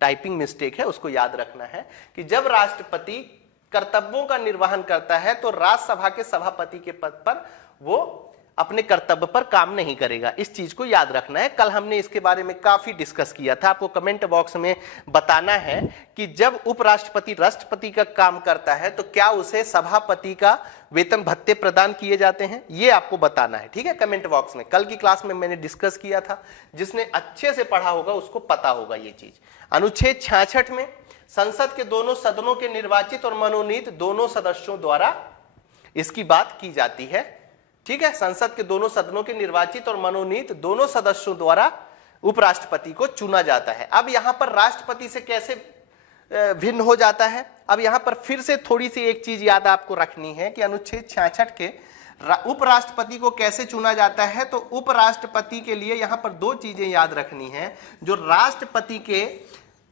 टाइपिंग मिस्टेक है, उसको याद रखना है कि जब राष्ट्रपति कर्तव्यों का निर्वहन करता है तो राज्यसभा के सभापति के पद पर वो अपने कर्तव्य पर काम नहीं करेगा। इस चीज को याद रखना है। कल हमने इसके बारे में काफी डिस्कस किया था, आपको कमेंट बॉक्स में बताना है कि जब उपराष्ट्रपति राष्ट्रपति का काम करता है तो क्या उसे सभापति का वेतन भत्ते प्रदान किए जाते हैं, ये आपको बताना है, ठीक है, कमेंट बॉक्स में। कल की क्लास में मैंने डिस्कस किया था, जिसने अच्छे से पढ़ा होगा उसको पता होगा ये चीज। अनुच्छेद 66 में संसद के दोनों सदनों के निर्वाचित और मनोनीत दोनों सदस्यों द्वारा इसकी बात की जाती है, ठीक है। संसद के दोनों सदनों के निर्वाचित और मनोनीत दोनों सदस्यों द्वारा उपराष्ट्रपति को चुना जाता है। अब यहां पर राष्ट्रपति से कैसे भिन्न हो जाता है? अब यहां पर फिर से थोड़ी सी एक चीज याद आपको रखनी है कि अनुच्छेद 66 के उपराष्ट्रपति को कैसे चुना जाता है। तो उपराष्ट्रपति के लिए यहां पर 2 चीजें याद रखनी है जो राष्ट्रपति के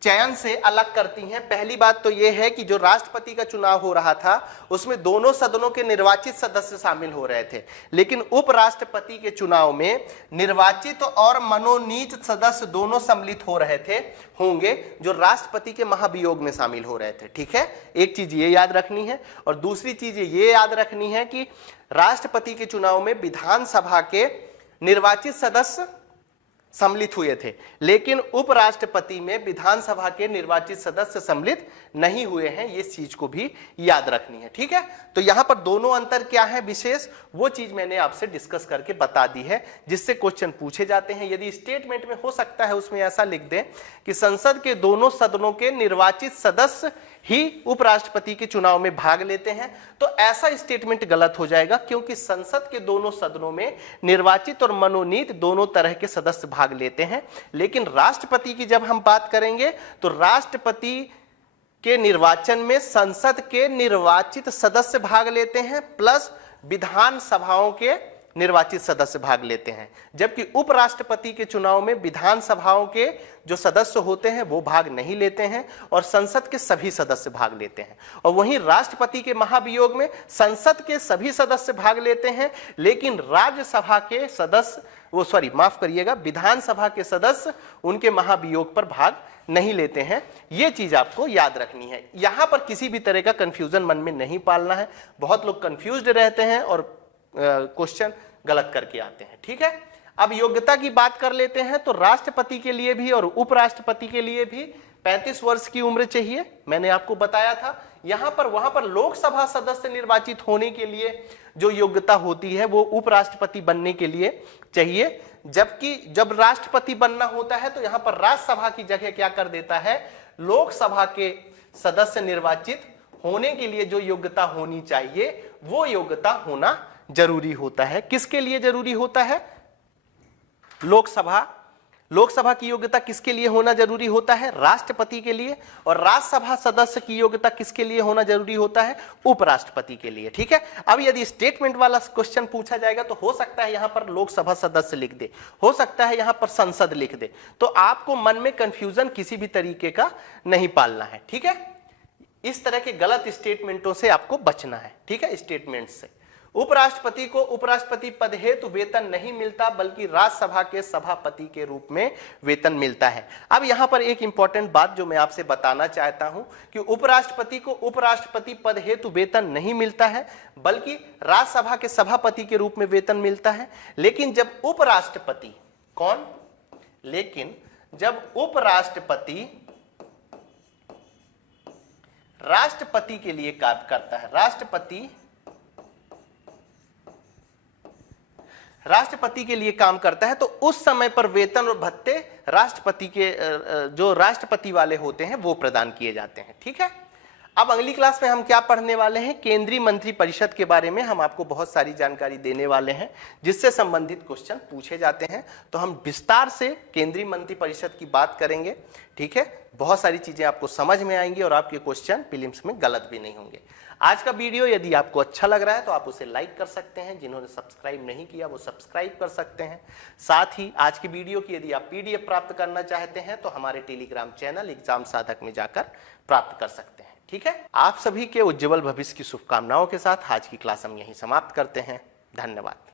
चयन से अलग करती हैं। पहली बात तो यह है कि जो राष्ट्रपति का चुनाव हो रहा था उसमें दोनों सदनों के निर्वाचित सदस्य शामिल हो रहे थे, लेकिन उपराष्ट्रपति के चुनाव में निर्वाचित और मनोनीत सदस्य दोनों सम्मिलित हो रहे थे होंगे जो राष्ट्रपति के महाभियोग में शामिल हो रहे थे, ठीक है। एक चीज ये याद रखनी है और दूसरी चीज ये याद रखनी है कि राष्ट्रपति के चुनाव में विधानसभा के निर्वाचित सदस्य सम्मिलित हुए थे, लेकिन उपराष्ट्रपति में विधानसभा के निर्वाचित सदस्य सम्मिलित नहीं हुए हैं। ये चीज को भी याद रखनी है, ठीक है। तो यहां पर दोनों अंतर क्या है विशेष, वो चीज मैंने आपसे डिस्कस करके बता दी है, जिससे क्वेश्चन पूछे जाते हैं। यदि स्टेटमेंट में हो सकता है उसमें ऐसा लिख दें कि संसद के दोनों सदनों के निर्वाचित सदस्य ही उपराष्ट्रपति के चुनाव में भाग लेते हैं, तो ऐसा स्टेटमेंट गलत हो जाएगा, क्योंकि संसद के दोनों सदनों में निर्वाचित और मनोनीत दोनों तरह के सदस्य भाग लेते हैं। लेकिन राष्ट्रपति की जब हम बात करेंगे तो राष्ट्रपति के निर्वाचन में संसद के निर्वाचित सदस्य भाग लेते हैं प्लस विधानसभाओं के निर्वाचित सदस्य भाग लेते हैं, जबकि उपराष्ट्रपति के चुनाव में विधानसभाओं के जो सदस्य होते हैं वो भाग नहीं लेते हैं और संसद के सभी सदस्य भाग लेते हैं। और वहीं राष्ट्रपति के महाभियोग में संसद के सभी सदस्य भाग लेते हैं, लेकिन राज्यसभा के सदस्य विधानसभा के सदस्य उनके महाभियोग पर भाग नहीं लेते हैं। ये चीज आपको याद रखनी है। यहां पर किसी भी तरह का कंफ्यूजन मन में नहीं पालना है। बहुत लोग कंफ्यूज्ड रहते हैं और क्वेश्चन गलत करके आते हैं, ठीक है। अब योग्यता की बात कर लेते हैं। तो राष्ट्रपति के लिए भी और उपराष्ट्रपति के लिए भी 35 वर्ष की उम्र चाहिए, मैंने आपको बताया था। यहां पर वहां पर लोकसभा सदस्य निर्वाचित होने के लिए जो योग्यता होती है वो उपराष्ट्रपति बनने के लिए चाहिए, जबकि जब राष्ट्रपति बनना होता है तो यहां पर राज्यसभा की जगह क्या कर देता है, लोकसभा के सदस्य निर्वाचित होने के लिए जो योग्यता होनी चाहिए वो योग्यता होना जरूरी होता है। किसके लिए जरूरी होता है? लोकसभा लोकसभा की योग्यता किसके लिए होना जरूरी होता है? राष्ट्रपति के लिए। और राज्यसभा सदस्य की योग्यता किसके लिए होना जरूरी होता है? उपराष्ट्रपति के लिए। ठीक है, अब यदि स्टेटमेंट वाला क्वेश्चन पूछा जाएगा तो हो सकता है यहां पर लोकसभा सदस्य लिख दे, हो सकता है यहां पर संसद लिख दे, तो आपको मन में कंफ्यूजन किसी भी तरीके का नहीं पालना है। ठीक है, इस तरह के गलत स्टेटमेंटों से आपको बचना है। ठीक है, स्टेटमेंट से। उपराष्ट्रपति को उपराष्ट्रपति पद हेतु वेतन नहीं मिलता, बल्कि राज्यसभा के सभापति के रूप में वेतन मिलता है। अब यहां पर एक इंपॉर्टेंट बात जो मैं आपसे बताना चाहता हूं कि उपराष्ट्रपति को उपराष्ट्रपति पद हेतु वेतन नहीं मिलता है, बल्कि राज्यसभा के सभापति के रूप में वेतन मिलता है। लेकिन जब उपराष्ट्रपति जब उपराष्ट्रपति राष्ट्रपति के लिए कार्य करता है, राष्ट्रपति के लिए काम करता है, तो उस समय पर वेतन और भत्ते राष्ट्रपति के जो राष्ट्रपति वाले होते हैं वो प्रदान किए जाते हैं। ठीक है, अब अगली क्लास में हम क्या पढ़ने वाले हैं? केंद्रीय मंत्री परिषद के बारे में हम आपको बहुत सारी जानकारी देने वाले हैं जिससे संबंधित क्वेश्चन पूछे जाते हैं। तो हम विस्तार से केंद्रीय मंत्री परिषद की बात करेंगे। ठीक है, बहुत सारी चीजें आपको समझ में आएंगी और आपके क्वेश्चन प्रीलिम्स में गलत भी नहीं होंगे। आज का वीडियो यदि आपको अच्छा लग रहा है तो आप उसे लाइक कर सकते हैं, जिन्होंने सब्सक्राइब नहीं किया वो सब्सक्राइब कर सकते हैं। साथ ही आज की वीडियो की यदि आप पीडीएफ प्राप्त करना चाहते हैं तो हमारे टेलीग्राम चैनल एग्जाम साधक में जाकर प्राप्त कर सकते हैं। ठीक है, आप सभी के उज्जवल भविष्य की शुभकामनाओं के साथ आज की क्लास हम यहीं समाप्त करते हैं। धन्यवाद।